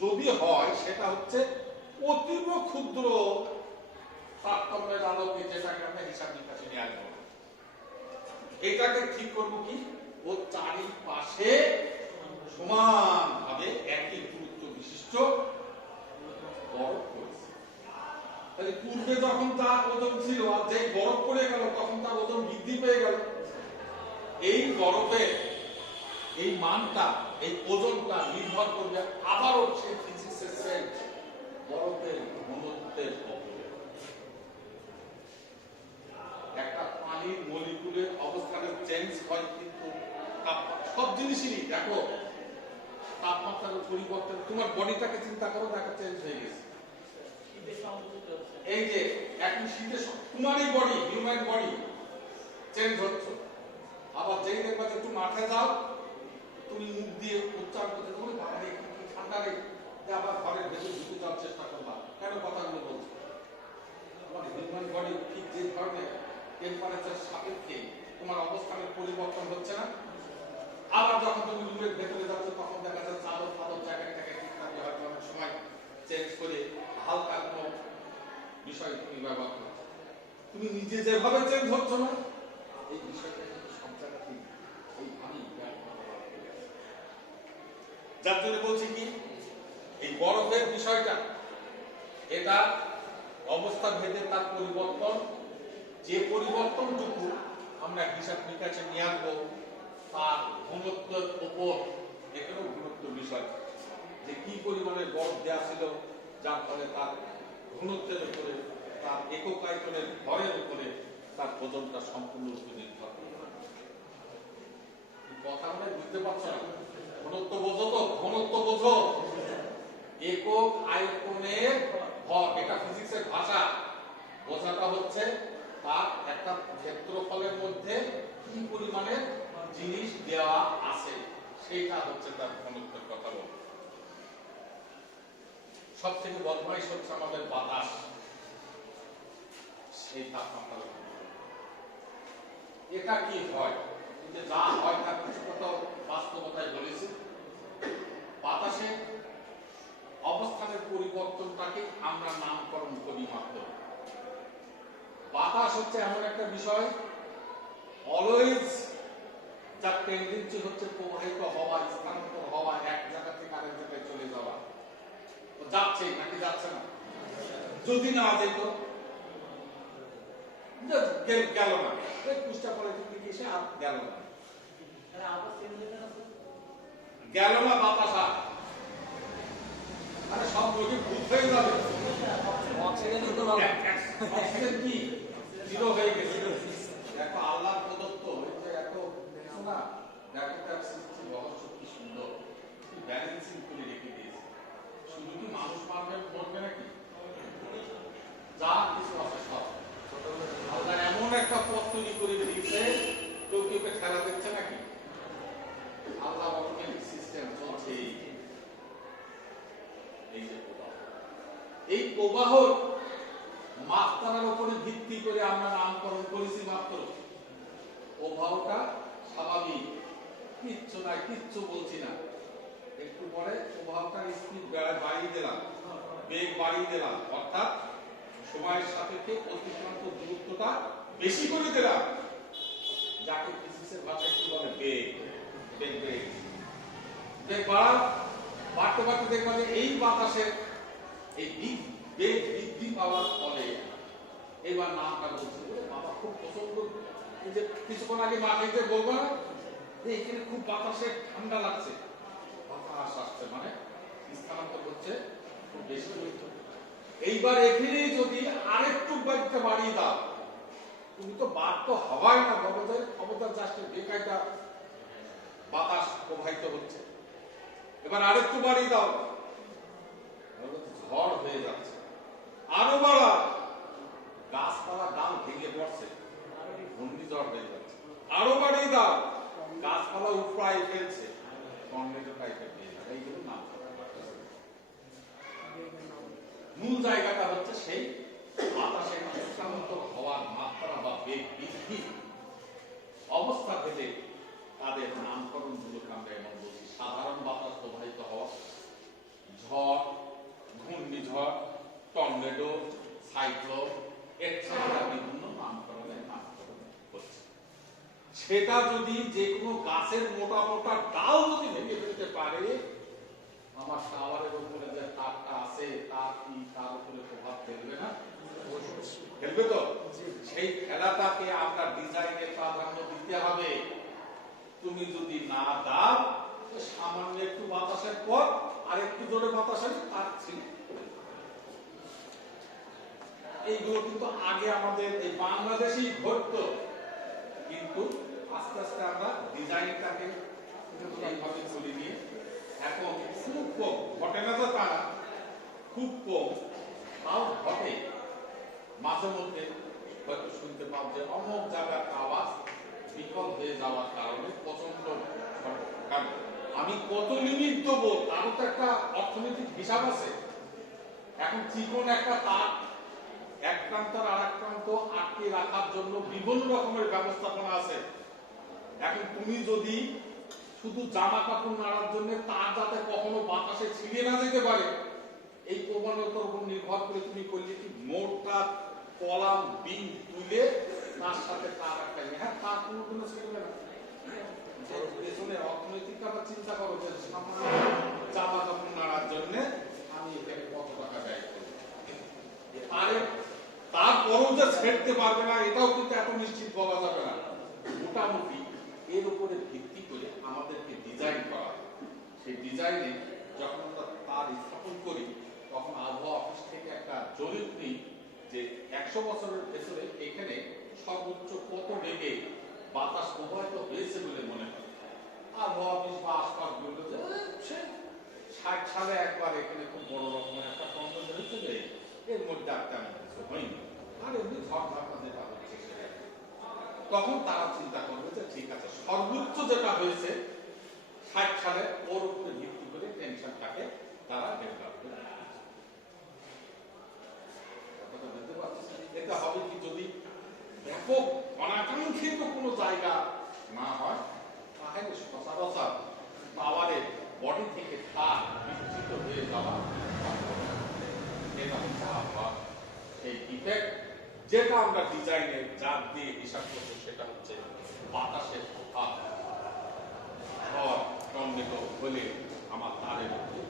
যদি হয় সেটা হচ্ছে অতীব ক্ষুদ্র তারতম্যের আলোকে, যেটাকে আমরা হিসাব নিকাশে নিয়ে আসবো। এটাকে ঠিক করবো কি? ও চারিপাশে সমানভাবে একই গুরুত্ব বিশিষ্ট বরফ পড়েছে। তাহলে পূর্বে যখন তার ওজন ছিল আর যে বরফ পড়ে গেল তখন তার ওজন বৃদ্ধি পেয়ে গেল। এই বরফের এই মানটা, এই ওজনটা নির্ভর করবে আবারও সেই ফিজিক্সের সেল বরফের ঘনত্বের উপরে। মাত্রার পরিবর্তন, তোমার বডিটাকে চিন্তা করো, দেখা চেঞ্জ হয়ে গেছে। শীতের সংকুচিত হচ্ছে। এই যে এখন শীতের তোমারই বডি, হিউম্যান বডি চেঞ্জ হচ্ছে। আবার যেই দেখবা যে একটু মাঠে যাও, তুমি মুখ দিয়ে উচ্চারণ করতে থাকো, বাইরে কি ঠান্ডা রে, আবার ঘরের ভেতর ঢুকে যাওয়ার চেষ্টা করবা। কেন কথাগুলো বলছো? তোমার হিউম্যান বডি ঠিক যে ধরনের টেম্পারেচার সাপেক্ষে তোমার অবস্থানের পরিবর্তন হচ্ছে না। আবার যখন তুমি রুমের ভেতরে যাচ্ছ, তখন দেখা যাচ্ছে চাদর ফাদর জায়গায় জায়গায় ঠিক থাকে, হয়তো অনেক সময় চেঞ্জ করে হালকা কোনো বিষয় তুমি ব্যবহার করছো। তুমি নিজে যেভাবে চেঞ্জ হচ্ছ না, এই বিষয়টা কিন্তু সব জায়গাতেই এইভাবেই যার জন্য বলছি কি, এই বরফের বিষয়টা এটা অবস্থা ভেদে তার পরিবর্তন, যে পরিবর্তনটুকু আমরা হিসাব নিকাশে নিয়ে আসবো তার ঘনত্বের উপর, এখানেও ঘনত্ব বিষয়, যে কি পরিমাণে বরফ দেওয়া ছিল, যার ফলে তার ঘনত্বের উপরে, তার একক আয়তনের ভরের উপরে তার ওজনটা সম্পূর্ণরূপে নির্ভর করে। কথা মানে বুঝতে পারছো না? ঘনত্ব বোঝো তো? ঘনত্ব বোঝো, একক আয়তনের ভর, এটা ফিজিক্সের ভাষা। বোঝাটা হচ্ছে তার একটা ক্ষেত্রফলের মধ্যে কি পরিমাণের জিনিস দেওয়া আছে, সেটা হচ্ছে তার ঘনত্বের কথা বল। সব থেকে বদমাইশ হচ্ছে আমাদের বাতাস, সেই তাপমাত্রা। এটা কি হয়, যে যা হয় তার কিছু কথা বাস্তবতায় বলেছি। বাতাসে অবস্থানের পরিবর্তনটাকে আমরা নামকরণ করি মাত্র। বাতাস হচ্ছে এমন একটা বিষয়, অলওয়েজ যার টেন্ডেন্সি হচ্ছে প্রবাহিত হওয়া, স্থানান্তর হওয়া, এক জায়গা থেকে আরেক জায়গায় চলে যাওয়া। যাচ্ছে নাকি যাচ্ছে না? যদি না যেত গেল না, পুষ্টা করে দিকে এসে আর গেল না, গেল না বাতাস। আরে সব রোগী ভূত হয়ে যাবে, অক্সিজেন কি জিরো হয়ে গেছে। দেখো আল্লাহর প্রদত্ত এত কিছু না, দেখো তার সৃষ্টি রহস্য কি সুন্দর, কি ব্যালেন্সিং করে রেখে দিয়েছে। শুধু কি মানুষ মরবে নাকি? যা কিছু আছে সব আল্লাহ এমন একটা পথ তৈরি করে দিয়েছে, কেউ কেউ ঠেলা দিচ্ছে নাকি? আল্লাহ অটোমেটিক সিস্টেম চলছে। এই যে প্রবাহ, এই প্রবাহ মাত্রার উপরে ভিত্তি করে আমরা নামকরণ করেছি মাত্র। প্রবাহটা স্বাভাবিক, কিচ্ছু নাই, কিচ্ছু বলছি না। একটু পরে প্রবাহটার স্পিড বাড়িয়ে দিলাম, বেগ বাড়িয়ে দিলাম, অর্থাৎ সময়ের সাপেক্ষে অতিক্রান্ত দূরত্বটা বেশি করে দিলাম, যাকে ফিজিক্সের ভাষায় কি বলে বেগ। বেগ বেগ বেগ বাড়তে বাড়তে দেখবা যে এই বাতাসের এই বেগ বৃদ্ধি পাওয়ার ফলে এবার নামটা বলছে, বাবা খুব পছন্দ। এই যে কিছুক্ষণ আগে মাঠে যে বলবো না যে এখানে খুব বাতাসে ঠান্ডা লাগছে, বাতাস আসছে মানে স্থানান্তর হচ্ছে খুব বেশি। এইবার এখানে যদি আরেকটু বেগটা বাড়িয়ে দাও, তুমি তো বাদ তো হওয়াই না, ক্ষমতার জাস্ট বেকায়দা বাতাস প্রবাহিত হচ্ছে। এবার আরেকটু বাড়িয়ে দাও, ঝড় হয়ে যাচ্ছে। আরো বাড়া, গাছপালা ডাল ভেঙে পড়ছে, ঘূর্ণিঝড় হয়ে যাচ্ছে। আরো বাড়িয়ে দাও, গাছপালা উপড়ায় ফেলছে, টর্নেডো টাইপের হয়ে যাবে। এইগুলো নাম মূল জায়গাটা হচ্ছে সেই বাতাসের স্থানান্তর হওয়ার মাত্রা বা বেগ বৃদ্ধি অবস্থা ভেদে তাদের নামকরণ গুলোকে আমরা এমন বলছি। সাধারণ বাতাস প্রবাহিত হওয়া, ঝড়, ঘূর্ণিঝড়, টর্নেডো, সাইক্লোন, এছাড়া বিভিন্ন নামকরণের হচ্ছে। সেটা যদি যে কোনো গাছের মোটা মোটা ডাল যদি ভেঙে ফেলতে পারে, আমার টাওয়ারের উপরে যে তারটা আছে তার উপরে প্রভাব ফেলবে না? ফেলবে তো। সেই খেলাটাকে আমরা ডিজাইনে প্রাধান্য দিতে হবে। তুমি যদি না দাও, সামান্য একটু বাতাসের পর আর একটু জোরে বাতাসের তার ছিল। এইগুলো কিন্তু আগে আমাদের এই বাংলাদেশেই ঘটতো, কিন্তু আস্তে আস্তে আমরা ডিজাইনটাকে এইভাবে করে নিয়ে এখন খুব কম ঘটে না, তো তা না, খুব কম, তাও ঘটে মাঝে মধ্যে হয়তো শুনতে পাও যে অমুক জায়গার আওয়াজ বিকল হয়ে যাওয়ার কারণে প্রচন্ড কারণ আমি কত লিমিট দেবো তারও তো একটা অর্থনৈতিক হিসাব আছে। এখন চিকন একটা তার এক প্রান্ত আর এক প্রান্ত আটকে রাখার জন্য বিভিন্ন রকমের ব্যবস্থাপনা আছে। এখন তুমি যদি শুধু জামা কাপড় নাড়ার জন্য তার যাতে কখনো বাতাসে ছিঁড়ে না যেতে পারে এই প্রবণতার উপর নির্ভর করে তুমি করলে কি মোটটা কলাম বিম তুলে তার সাথে তার একটা হ্যাঁ তার কোনো ছিঁড়বে না। পেছনে অর্থনৈতিক কথা চিন্তা করো যে সামান্য জামা কাপড় নাড়ার জন্য আমি এখানে কত টাকা ব্যয় করবো, তারপরও যে ছেড়তে পারবে না এটাও কিন্তু এত নিশ্চিত বলা যাবে না। মোটামুটি এর উপরে ভিত্তি করে আমাদেরকে ডিজাইন করা, সেই ডিজাইনে যখন আমরা তার স্থাপন করি তখন আবহাওয়া অফিস থেকে একটা জরিপ নিই যে 100 বছরের ভেতরে এখানে সর্বোচ্চ কত বেগে বাতাস প্রবাহিত হয়েছে বলে মনে হয়। আবহাওয়া অফিস বা আশপাশ বলল যে 60 সালে একবার এখানে খুব বড় রকমের একটা কম্পন হয়েছে যে এর মধ্যে আর তেমন কিছু হয়নি, আর এমনি ঝড় যেটা হচ্ছে সেটা। তখন তারা চিন্তা করবে যে ঠিক আছে সর্বোচ্চ যেটা হয়েছে 60 সালে ওর উপরে ভিত্তি করে টেনশনটাকে তারা ডেভেলপ করে। এটা হবে কি যদি ব্যাপক অনাকাঙ্ক্ষিত কোনো জায়গা না হয় তাহলে সচরাচর পাওয়ারের বডি থেকে তার বিচ্যুত হয়ে যাওয়া এটা হচ্ছে আবহাওয়া সেই ইফেক্ট যেটা আমরা ডিজাইনের জাত দিয়ে হিসাব করবো সেটা হচ্ছে বাতাসের প্রভাব। ঝড় টর্নেডো হলে আমার তারের উপরে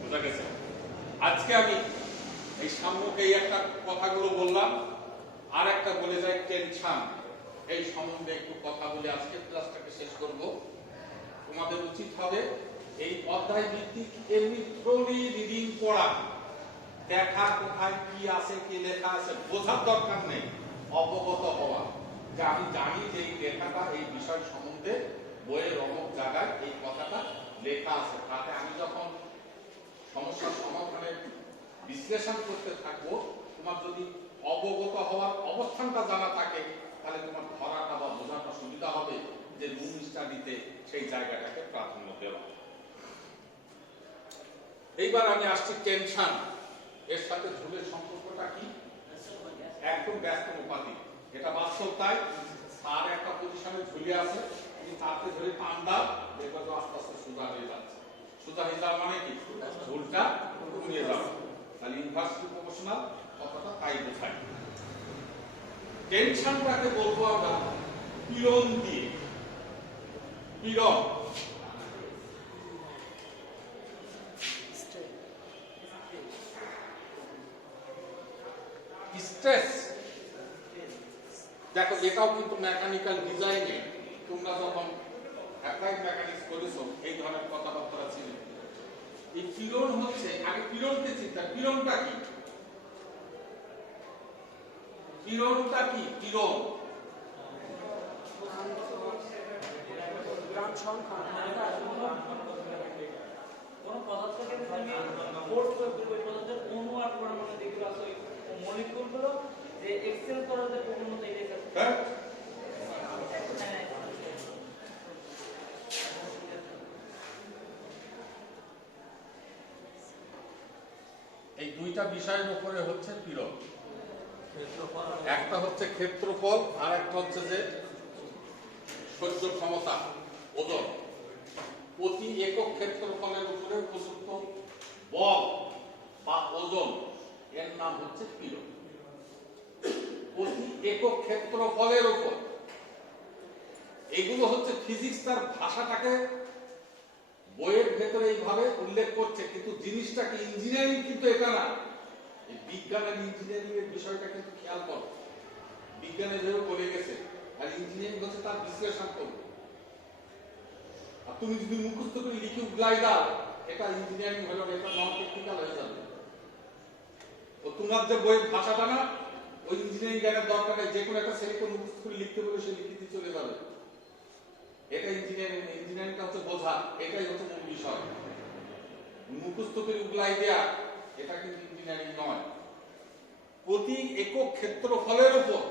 বোঝা গেছে। আজকে আমি এই সামনে একটা কথাগুলো বললাম, আর একটা বলে যাই টেনশন, এই সম্বন্ধে একটু কথা বলে আজকে ক্লাসটাকে শেষ করব। তোমাদের উচিত হবে এই অধ্যায় ভিত্তিক এমনি থ্রোলি রিডিং পড়া, দেখা কোথায় কি আছে কি লেখা আছে বোঝার দরকার নেই, অবগত হওয়া যে আমি জানি যে এই লেখাটা এই বিষয় সম্বন্ধে বইয়ের অমুক জায়গায় এই কথাটা লেখা আছে, তাতে আমি যখন সমস্যার সমাধানের বিশ্লেষণ করতে থাকবো তোমার যদি অবগত হওয়ার অবস্থানটা জানা থাকে তাহলে তোমার ধরাটা বা বোঝাটা সুবিধা হবে যে রুম স্টাডিতে সেই জায়গাটাকে প্রাধান্য দেওয়া। এইবার আমি আসছি টেনশন, এর সাথে ঝুলের সম্পর্কটা কি? একদম ব্যস্তনুপাতিক, এটা বাস্তব। তাই তার একটা পজিশনে ঝুলে আছে, তুমি তাতে ধরে টান দাও দেখবে তো আস্তে আস্তে সোজা হয়ে যাচ্ছে। সোজা হয়ে যাওয়া মানে কি ঝুলটা কমিয়ে যাওয়া, তাহলে ইনভার্সলি প্রপোর্শনাল কথাটা তাই বোঝায়। টেনশনটাকে বলবো আমরা পীড়ন দিয়ে, পীড়ন স্ট্রেস। দেখো এটাও কিন্তু মেকানিক্যাল ডিজাইনে তোমরা যখন অ্যাপ্লাইড মেকানিক্স করেছো এই ধরনের কথাবার্তা ছিল। এই পীড়ন হচ্ছে, আগে পীড়নকে চিন্তা, পীড়নটা কি? পীড়নটা কি? পীড়ন কোন পদার্থকে যদি আমি ফোর্স প্রয়োগ করি পদার্থের অণু আর পরমাণু যেগুলো আছে ওই মলিকিউলগুলো যে এক্সেল করার যে প্রবণতা এটা আছে। হ্যাঁ এই দুইটা বিষয়ের উপরে হচ্ছে পীড়ন। একটা হচ্ছে ক্ষেত্রফল আর একটা হচ্ছে যে সহ্য ক্ষমতা, ওজন। প্রতি একক ক্ষেত্রফলের উপরে প্রযুক্ত বল বা ওজন এর নাম হচ্ছে পীড়ন। প্রতি একক ক্ষেত্রফলের উপর, এগুলো হচ্ছে ফিজিক্স তার ভাষাটাকে বইয়ের ভেতরে এইভাবে উল্লেখ করছে, কিন্তু জিনিসটা কি ইঞ্জিনিয়ারিং কিন্তু এটা না। এই বিজ্ঞান আর ইঞ্জিনিয়ারিং এর বিষয়টা কিন্তু খেয়াল করো, বিজ্ঞানে যেভাবে বলে গেছে আর ইঞ্জিনিয়ারিং হচ্ছে তার বিশ্লেষণ করবে। আর তুমি যদি মুখস্থ করে লিকিউড গ্লাইডার, এটা ইঞ্জিনিয়ারিং হলো না, এটা নন টেকনিক্যাল হয়ে যাবে। ও তোমার যে বইয়ের ভাষাটা না, ওই ইঞ্জিনিয়ারিং জ্ঞানের দরকার নেই, যে কোনো একটা ছেলেকে মুখস্থ করে লিখতে বলে সে লিখে দিয়ে চলে যাবে। এটা ইঞ্জিনিয়ারিংটা হচ্ছে বোঝা, এটাই হচ্ছে মূল বিষয়। মুখস্থ করে উগলাই দেয়া এটা কিন্তু ইঞ্জিনিয়ারিং নয়। প্রতি একক ক্ষেত্রফলের উপর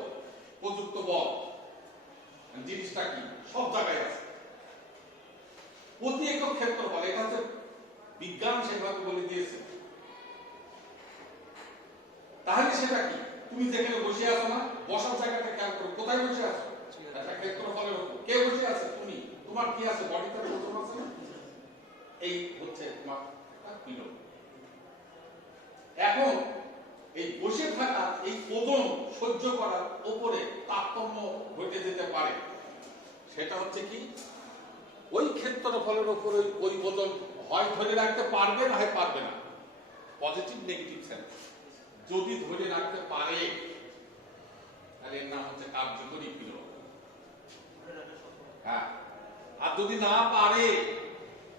প্রযুক্ত বল জিনিসটা কি সব জায়গায় আছে। প্রতি একক ক্ষেত্রফল, এটা হচ্ছে বিজ্ঞান সেভাবে বলে দিয়েছে। তাহলে সেটা কি? তুমি যেখানে বসে আছো না, বসার জায়গাটা খেয়াল করো, কোথায় বসে আছো? একটা ক্ষেত্রফলের উপর। কে বসে আছে? তুমি। তোমার কি আছে? বডিতে ওজন আছে না? এই হচ্ছে তোমার পিলো। এখন এই বসে থাকা এই ওজন সহ্য করার উপরে তারতম্য ঘটে যেতে পারে। সেটা হচ্ছে কি, ওই ক্ষেত্রফলের উপরে ওই ওজন হয় ধরে রাখতে পারবে না হয় পারবে না, পজিটিভ নেগেটিভ সেন্স। যদি ধরে রাখতে পারে তাহলে এর নাম হচ্ছে কার্যকরী পিলো। হ্যাঁ, আর যদি না পারে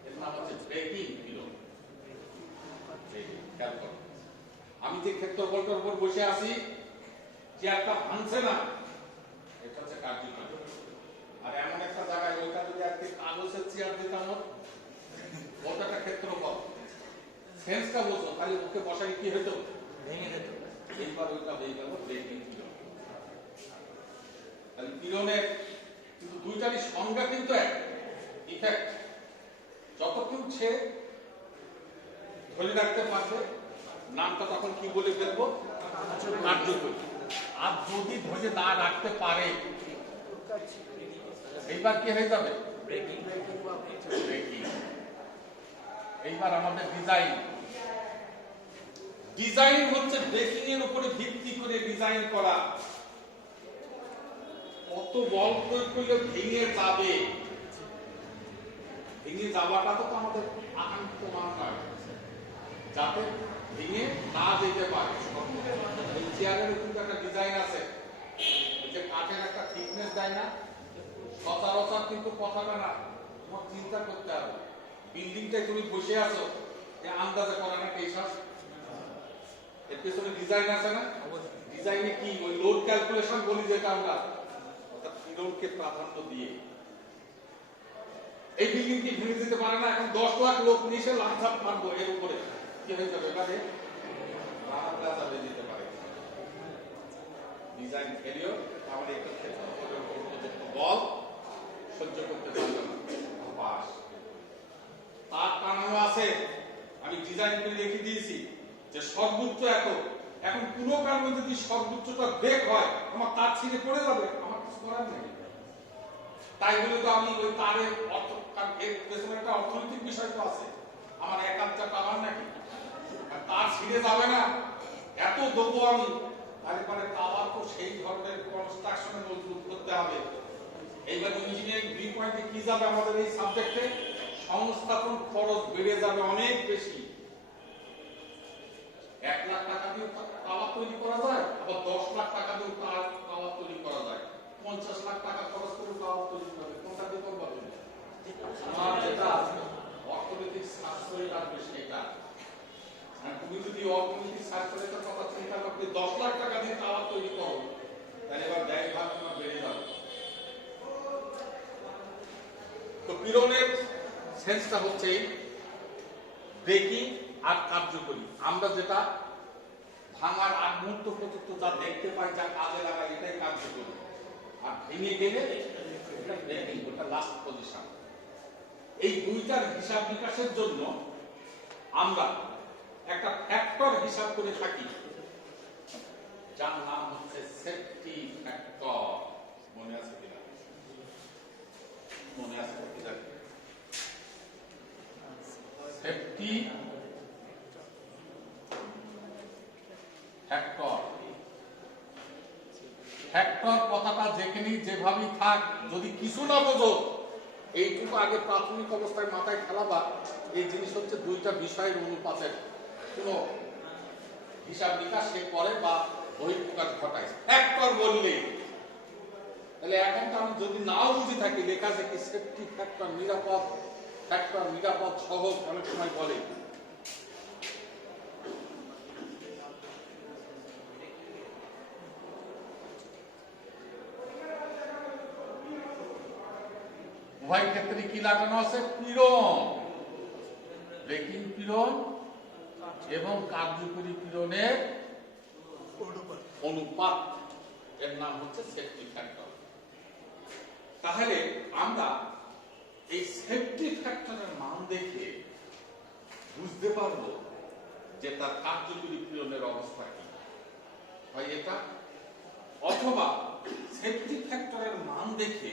এর নাম হচ্ছে ব্রেকিং পিলো। খেয়াল করো, আমি যে ক্ষেত্রফলটার উপর বসে আছি, যে একটা ভাঙছে না, এটা হচ্ছে কার্যকরী। আর এমন একটা জায়গায় ওইটা যদি একটি কাগজের চেয়ার দিতাম, ওটা একটা ক্ষেত্রফল, সেন্সটা বোঝো, তাহলে ওকে বসাই কি হইতো? ভেঙে যেত। এইবার ওইটা হয়ে গেল ব্রেকিং পিলো। তাহলে পিলনের কিন্তু দুইটারই সংজ্ঞা কিন্তু এক, ইফেক্ট। যতক্ষণ সে ধরে রাখতে পারবে নামটা তখন কি বলে ফেলবো? কার্যকরী। আর যদি ধরে না রাখতে পারে এইবার কি হয়ে যাবে? ব্রেকিং। এইবার আমাদের ডিজাইন হচ্ছে ব্রেকিং এর উপরে ভিত্তি করে ডিজাইন করা। কত বল প্রয়োগ করলে ভেঙে যাবে, ভেঙে যাওয়াটা তো আমাদের আকাঙ্ক্ষিত মান নয়, যাতে ভেঙে না যেতে পারে। এই চেয়ারের কিন্তু একটা ডিজাইন আছে, যে কাঠের একটা থিকনেস দেয় না, সচরাচর কিন্তু কথাটা না, তোমার চিন্তা করতে হবে। বিল্ডিংটায় তুমি বসে আছো, আন্দাজে করা না এইসব, এর পেছনে ডিজাইন আছে না? ডিজাইনে কি ওই লোড ক্যালকুলেশন বলি যেটা আমরা, অর্থাৎ পিলনকে প্রাধান্য দিয়ে এই বিল্ডিং কি ভেঙে যেতে পারে না। এখন 10 লাখ লোক নিচে লাফঝাপ মারবো, এর উপরে কি হয়ে যাবে? এবারে যাবে যেতে পারে। ডিজাইন ফেলিওর, আমাদের একটা ক্ষেত্রফলের উপর উপযুক্ত বল সহ্য করতে পারবে না, পাস। তার টানানো আছে, আমি ডিজাইন করে রেখে দিয়েছি যে সর্বোচ্চ এত। এখন কোনো কারণে যদি সর্বোচ্চটা ব্রেক হয়, আমার তার ছিঁড়ে পড়ে যাবে, আমার কিছু করার নেই। তাই বলে তো আমি ওই তারের অর্থ, এর পেছনে একটা অর্থনৈতিক বিষয় তো আছে, আমার একাধটা টানার নাকি, তার ছিঁড়ে যাবে না, এত দেবো আমি, তারপরে আবার তো সেই ধরনের কনস্ট্রাকশনে মজবুত করতে হবে। এইবার ইঞ্জিনিয়ারিং 2 পয়েন্টে কি যাবে আমাদের এই সাবজেক্টে? সংস্থাপন খরচ বেড়ে যাবে অনেক বেশি। 1 লাখ টাকা দিয়ে টাওয়ার তৈরি করা যায়, আবার 10 লাখ টাকা দিয়ে টাওয়ার তৈরি করা যায়, 50 লাখ টাকা খরচ করে টাওয়ার তৈরি করবে। কোনটা দিয়ে করবা তুমি? আমার যেটা অর্থনৈতিক সাশ্রয় লাগবে সেটা। তুমি যদি অর্থনৈতিক সাশ্রয়ের কথা চিন্তা করতে 10 লাখ টাকা দিয়ে টাওয়ার তৈরি করো, তাহলে এবার ব্যয় ভাগ তোমার বেড়ে যাবে। তো পিলনের সেন্সটা হচ্ছে ব্রেকিং আর কার্যকরী। আমরা যেটা ভাঙার আগ মুহূর্ত পর্যন্ত যা দেখতে পাই, যা কাজে লাগাই, এটাই কার্যকরী। আর ভেঙে গেলে এটা ব্রেকিং, ওটা লাস্ট পজিশন। এই দুইটার হিসাব বিকাশের জন্য আমরা একটা ফ্যাক্টর হিসাব করে থাকি, যার নাম হচ্ছে সেফটি ফ্যাক্টর। মনে আছে কিনা? মনে আছে কিনা? Safety factor. ফ্যাক্টর কথাটা যেখানেই যেভাবেই থাক, যদি কিছু না বোঝো, এইটুকু আগে প্রাথমিক অবস্থায় মাথায় খেলাবা, এই জিনিস হচ্ছে দুইটা বিষয়ের অনুপাতের কোন হিসাব নিকাশ সে করে বা বহিঃপ্রকাশ ঘটায়। ফ্যাক্টর বললেই তাহলে এখন তো আমি যদি নাও বুঝে থাকি, লেখা আছে কি সেফটি ফ্যাক্টর, নিরাপদ ফ্যাক্টর, নিরাপদ সহজ অনেক সময় বলে। উভয় ক্ষেত্রে কি লাগানো আছে? পীড়ন, ব্রেকিং পীড়ন এবং কার্যকরী পীড়নের অনুপাত, এর নাম হচ্ছে সেফটি ফ্যাক্টর। তাহলে আমরা এই সেফটি ফ্যাক্টরের মান দেখে বুঝতে পারবো যে তার কার্যকরী পীড়নের অবস্থা কি হয় এটা, অথবা সেফটি ফ্যাক্টরের মান দেখে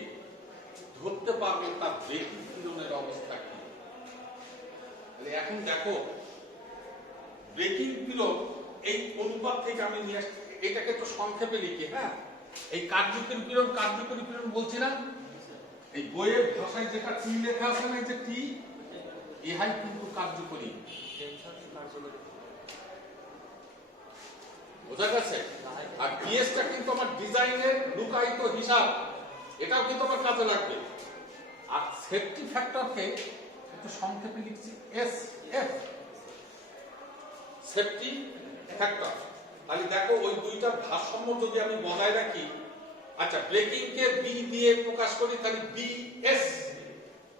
ধরতে পারবো তার ব্রেকিং পীড়নের অবস্থা কি। এখন দেখো ব্রেকিং পীড়ন এই অনুপাত থেকে আমি নিয়ে আসছি, এটাকে একটু সংক্ষেপে লিখি। হ্যাঁ, এই কার্যকরী পীড়ন বলছি না, এই বইয়ের ভাষায় যেটা টি লেখা আছে না, যে টি, ইহাই কিন্তু কার্যকরী। বোঝা গেছে? আর বিএসটা কিন্তু আমার ডিজাইনের লুকায়িত হিসাব, এটাও কিন্তু আমার কাজে লাগবে। আর সেফটি ফ্যাক্টরকে একটু সংক্ষেপে লিখছি এস এফ, সেফটি ফ্যাক্টর। তাহলে দেখো ওই দুইটার ভারসাম্য যদি আমি বজায় রাখি, আচ্ছা ব্রেকিং কে বি দিয়ে প্রকাশ করি, তাহলে B S,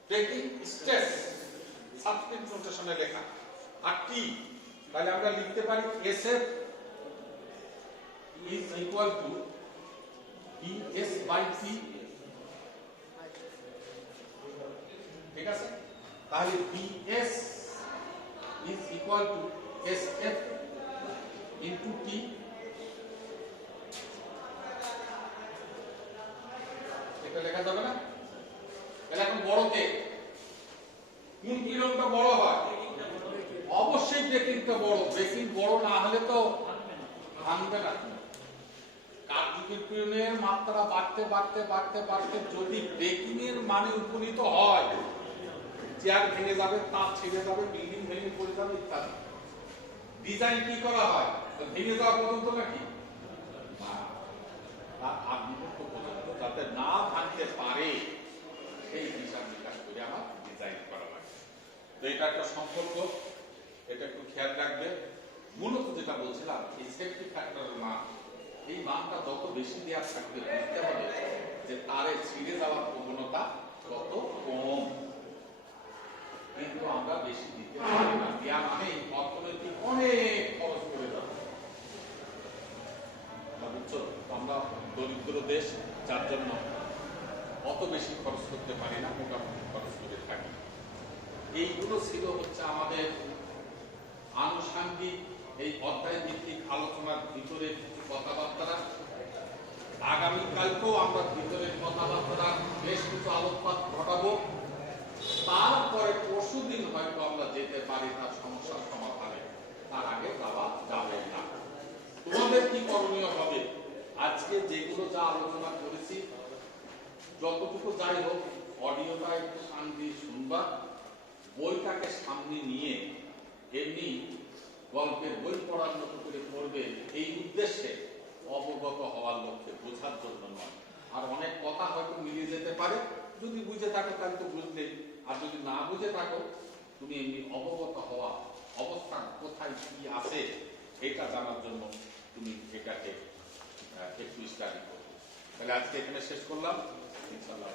breaking stress, subscript নোটেশনে লেখা। আর টি, তাহলে আমরা লিখতে পারি S F is equal to bs by t, ঠিক আছে? তাহলে bs is equal to sf into t, এটা লেখা যাবে না? তাহলে এখন বড় কে, কোন পীড়নটা বড় হয়? অবশ্যই ব্রেকিংটা বড়। ব্রেকিং বড় না হলে তো ভাঙবে না। কার্যকরী পীড়নের মাত্রা বাড়তে বাড়তে বাড়তে বাড়তে যদি ব্রেকিং এর মানে উপনীত হয়, চেয়ার ভেঙে যাবে, তার ছিঁড়ে যাবে, বিল্ডিং ভেঙে পড়ে যাবে ইত্যাদি। ডিজাইন কি করা হয়? ভেঙে যাওয়া পর্যন্ত নাকি? তার আধিপত্য পর্যন্ত, যাতে না ভাঙতে পারে সেই হিসাব নিকাশ করে আমার ডিজাইন করা লাগে। তো এটা একটা সম্পর্ক, এটা একটু খেয়াল রাখবে। মূলত যেটা বলছিলাম, এই সেফটি ফ্যাক্টরের মান, এই মানটা যত বেশি দেওয়া থাকবে বুঝতে হবে যে তারে ছিঁড়ে যাওয়ার প্রবণতা কত কম। কিন্তু আমরা বেশি দিতে পারি না, দেওয়া মানে অর্থনৈতিক অনেক খরচ করে যাবে। বুঝছো, আমরা দরিদ্র দেশ, যার জন্য অত বেশি খরচ করতে পারি না, মোটামুটি খরচ করে থাকি। এইগুলো ছিল হচ্ছে আমাদের আনুষঙ্গিক এই অধ্যায় ভিত্তিক আলোচনার ভিতরে কিছু কথাবার্তা। আগামীকালকেও আমরা ভিতরের কথাবার্তা বেশ কিছু আলোকপাত ঘটাবো। তারপরে পরশুদিন হয়তো আমরা যেতে পারি তার সমস্যার সমাধানে, তার আগে যাওয়া যাবে না। তোমাদের কি করণীয় হবে? আজকে যেগুলো যা আলোচনা করেছি, যতটুকু যাই হোক, অডিওটা একটু কান দিয়ে শুনবা, বইটাকে সামনে নিয়ে এমনি গল্পের বই পড়ার মতো করে পড়বে, এই উদ্দেশ্যে, অবগত হওয়ার লক্ষ্যে, বোঝার জন্য নয়। আর অনেক কথা হয়তো মিলিয়ে যেতে পারে, যদি বুঝে থাকো তাহলে তো বুঝলে, আর যদি না বুঝে থাকো তুমি এমনি অবগত হওয়া, অবস্থান কোথায় কি আছে এটা জানার জন্য তুমি এটাকে একটু স্টাডি করবে। তাহলে আজকে এখানে শেষ করলাম, ইনশাআল্লাহ।